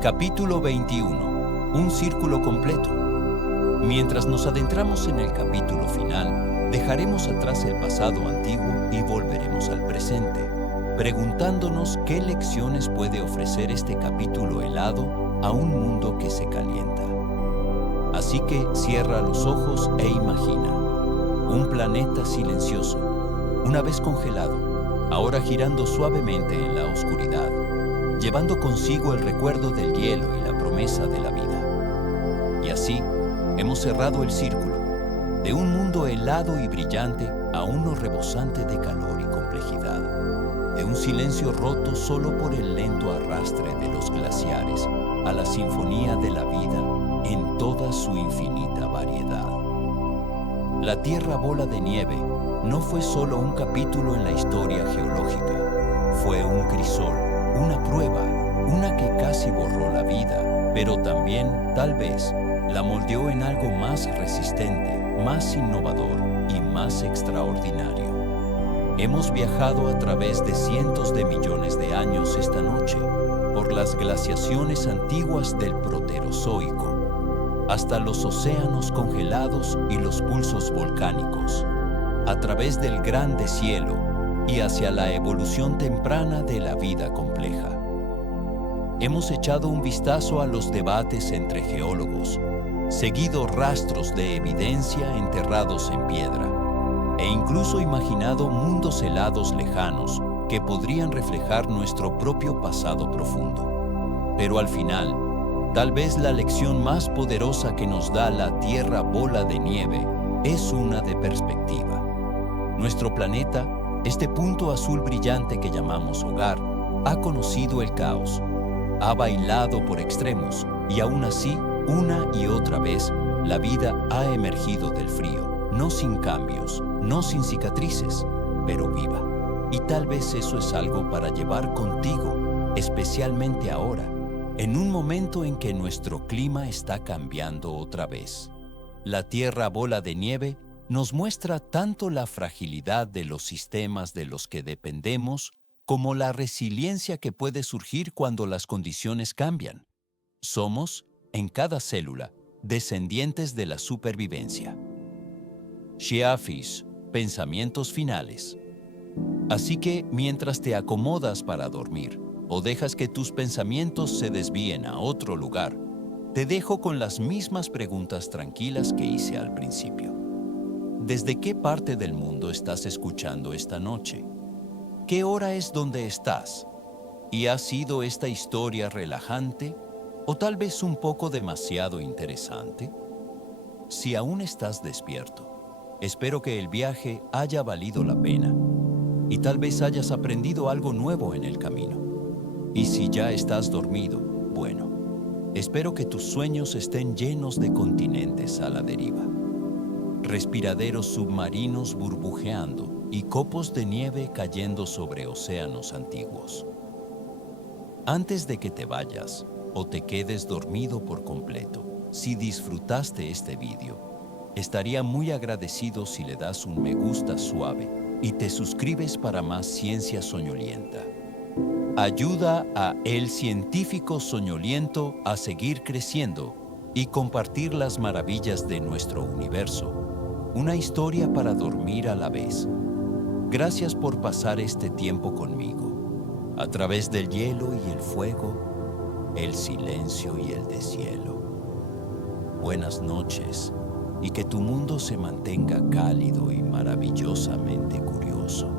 Capítulo 21. Un círculo completo. Mientras nos adentramos en el capítulo final, dejaremos atrás el pasado antiguo y volveremos al presente, preguntándonos qué lecciones puede ofrecer este capítulo helado a un mundo que se calienta. Así que cierra los ojos e imagina un planeta silencioso, una vez congelado, ahora girando suavemente en la oscuridad, llevando consigo el recuerdo del hielo y la promesa de la vida. Y así hemos cerrado el círculo, de un mundo helado y brillante a uno rebosante de calor y complejidad, de un silencio roto solo por el lento arrastre de los glaciares a la sinfonía de la vida en toda su infinita variedad. La Tierra bola de nieve no fue solo un capítulo en la historia geológica, fue un crisol, una prueba, una que casi borró la vida, pero también, tal vez, la moldeó en algo más resistente, más innovador y más extraordinario. Hemos viajado a través de cientos de millones de años esta noche, por las glaciaciones antiguas del Proterozoico, hasta los océanos congelados y los pulsos volcánicos, a través del gran deshielo y hacia la evolución temprana de la vida compleja. Hemos echado un vistazo a los debates entre geólogos, seguido rastros de evidencia enterrados en piedra, e incluso imaginado mundos helados lejanos que podrían reflejar nuestro propio pasado profundo. Pero al final, tal vez la lección más poderosa que nos da la Tierra bola de nieve es una de perspectiva. Nuestro planeta, este punto azul brillante que llamamos hogar, ha conocido el caos, ha bailado por extremos y aún así, una y otra vez, la vida ha emergido del frío, no sin cambios, no sin cicatrices, pero viva. Y tal vez eso es algo para llevar contigo, especialmente ahora, en un momento en que nuestro clima está cambiando otra vez. La Tierra bola de nieve nos muestra tanto la fragilidad de los sistemas de los que dependemos como la resiliencia que puede surgir cuando las condiciones cambian. Somos, en cada célula, descendientes de la supervivencia. Shiafis, pensamientos finales. Así que, mientras te acomodas para dormir o dejas que tus pensamientos se desvíen a otro lugar, te dejo con las mismas preguntas tranquilas que hice al principio. ¿Desde qué parte del mundo estás escuchando esta noche? ¿Qué hora es donde estás? ¿Y ha sido esta historia relajante o tal vez un poco demasiado interesante? Si aún estás despierto, Espero que el viaje haya valido la pena y tal vez hayas aprendido algo nuevo en el camino. Y si ya estás dormido, bueno, espero que tus sueños estén llenos de continentes a la deriva, respiraderos submarinos burbujeando y copos de nieve cayendo sobre océanos antiguos. Antes de que te vayas o te quedes dormido por completo, si disfrutaste este vídeo, estaría muy agradecido si le das un me gusta suave y te suscribes para más ciencia soñolienta. Ayuda a El Científico Soñoliento a seguir creciendo y compartir las maravillas de nuestro universo. Una historia para dormir a la vez. Gracias por pasar este tiempo conmigo, a través del hielo y el fuego, el silencio y el deshielo. Buenas noches y que tu mundo se mantenga cálido y maravillosamente curioso.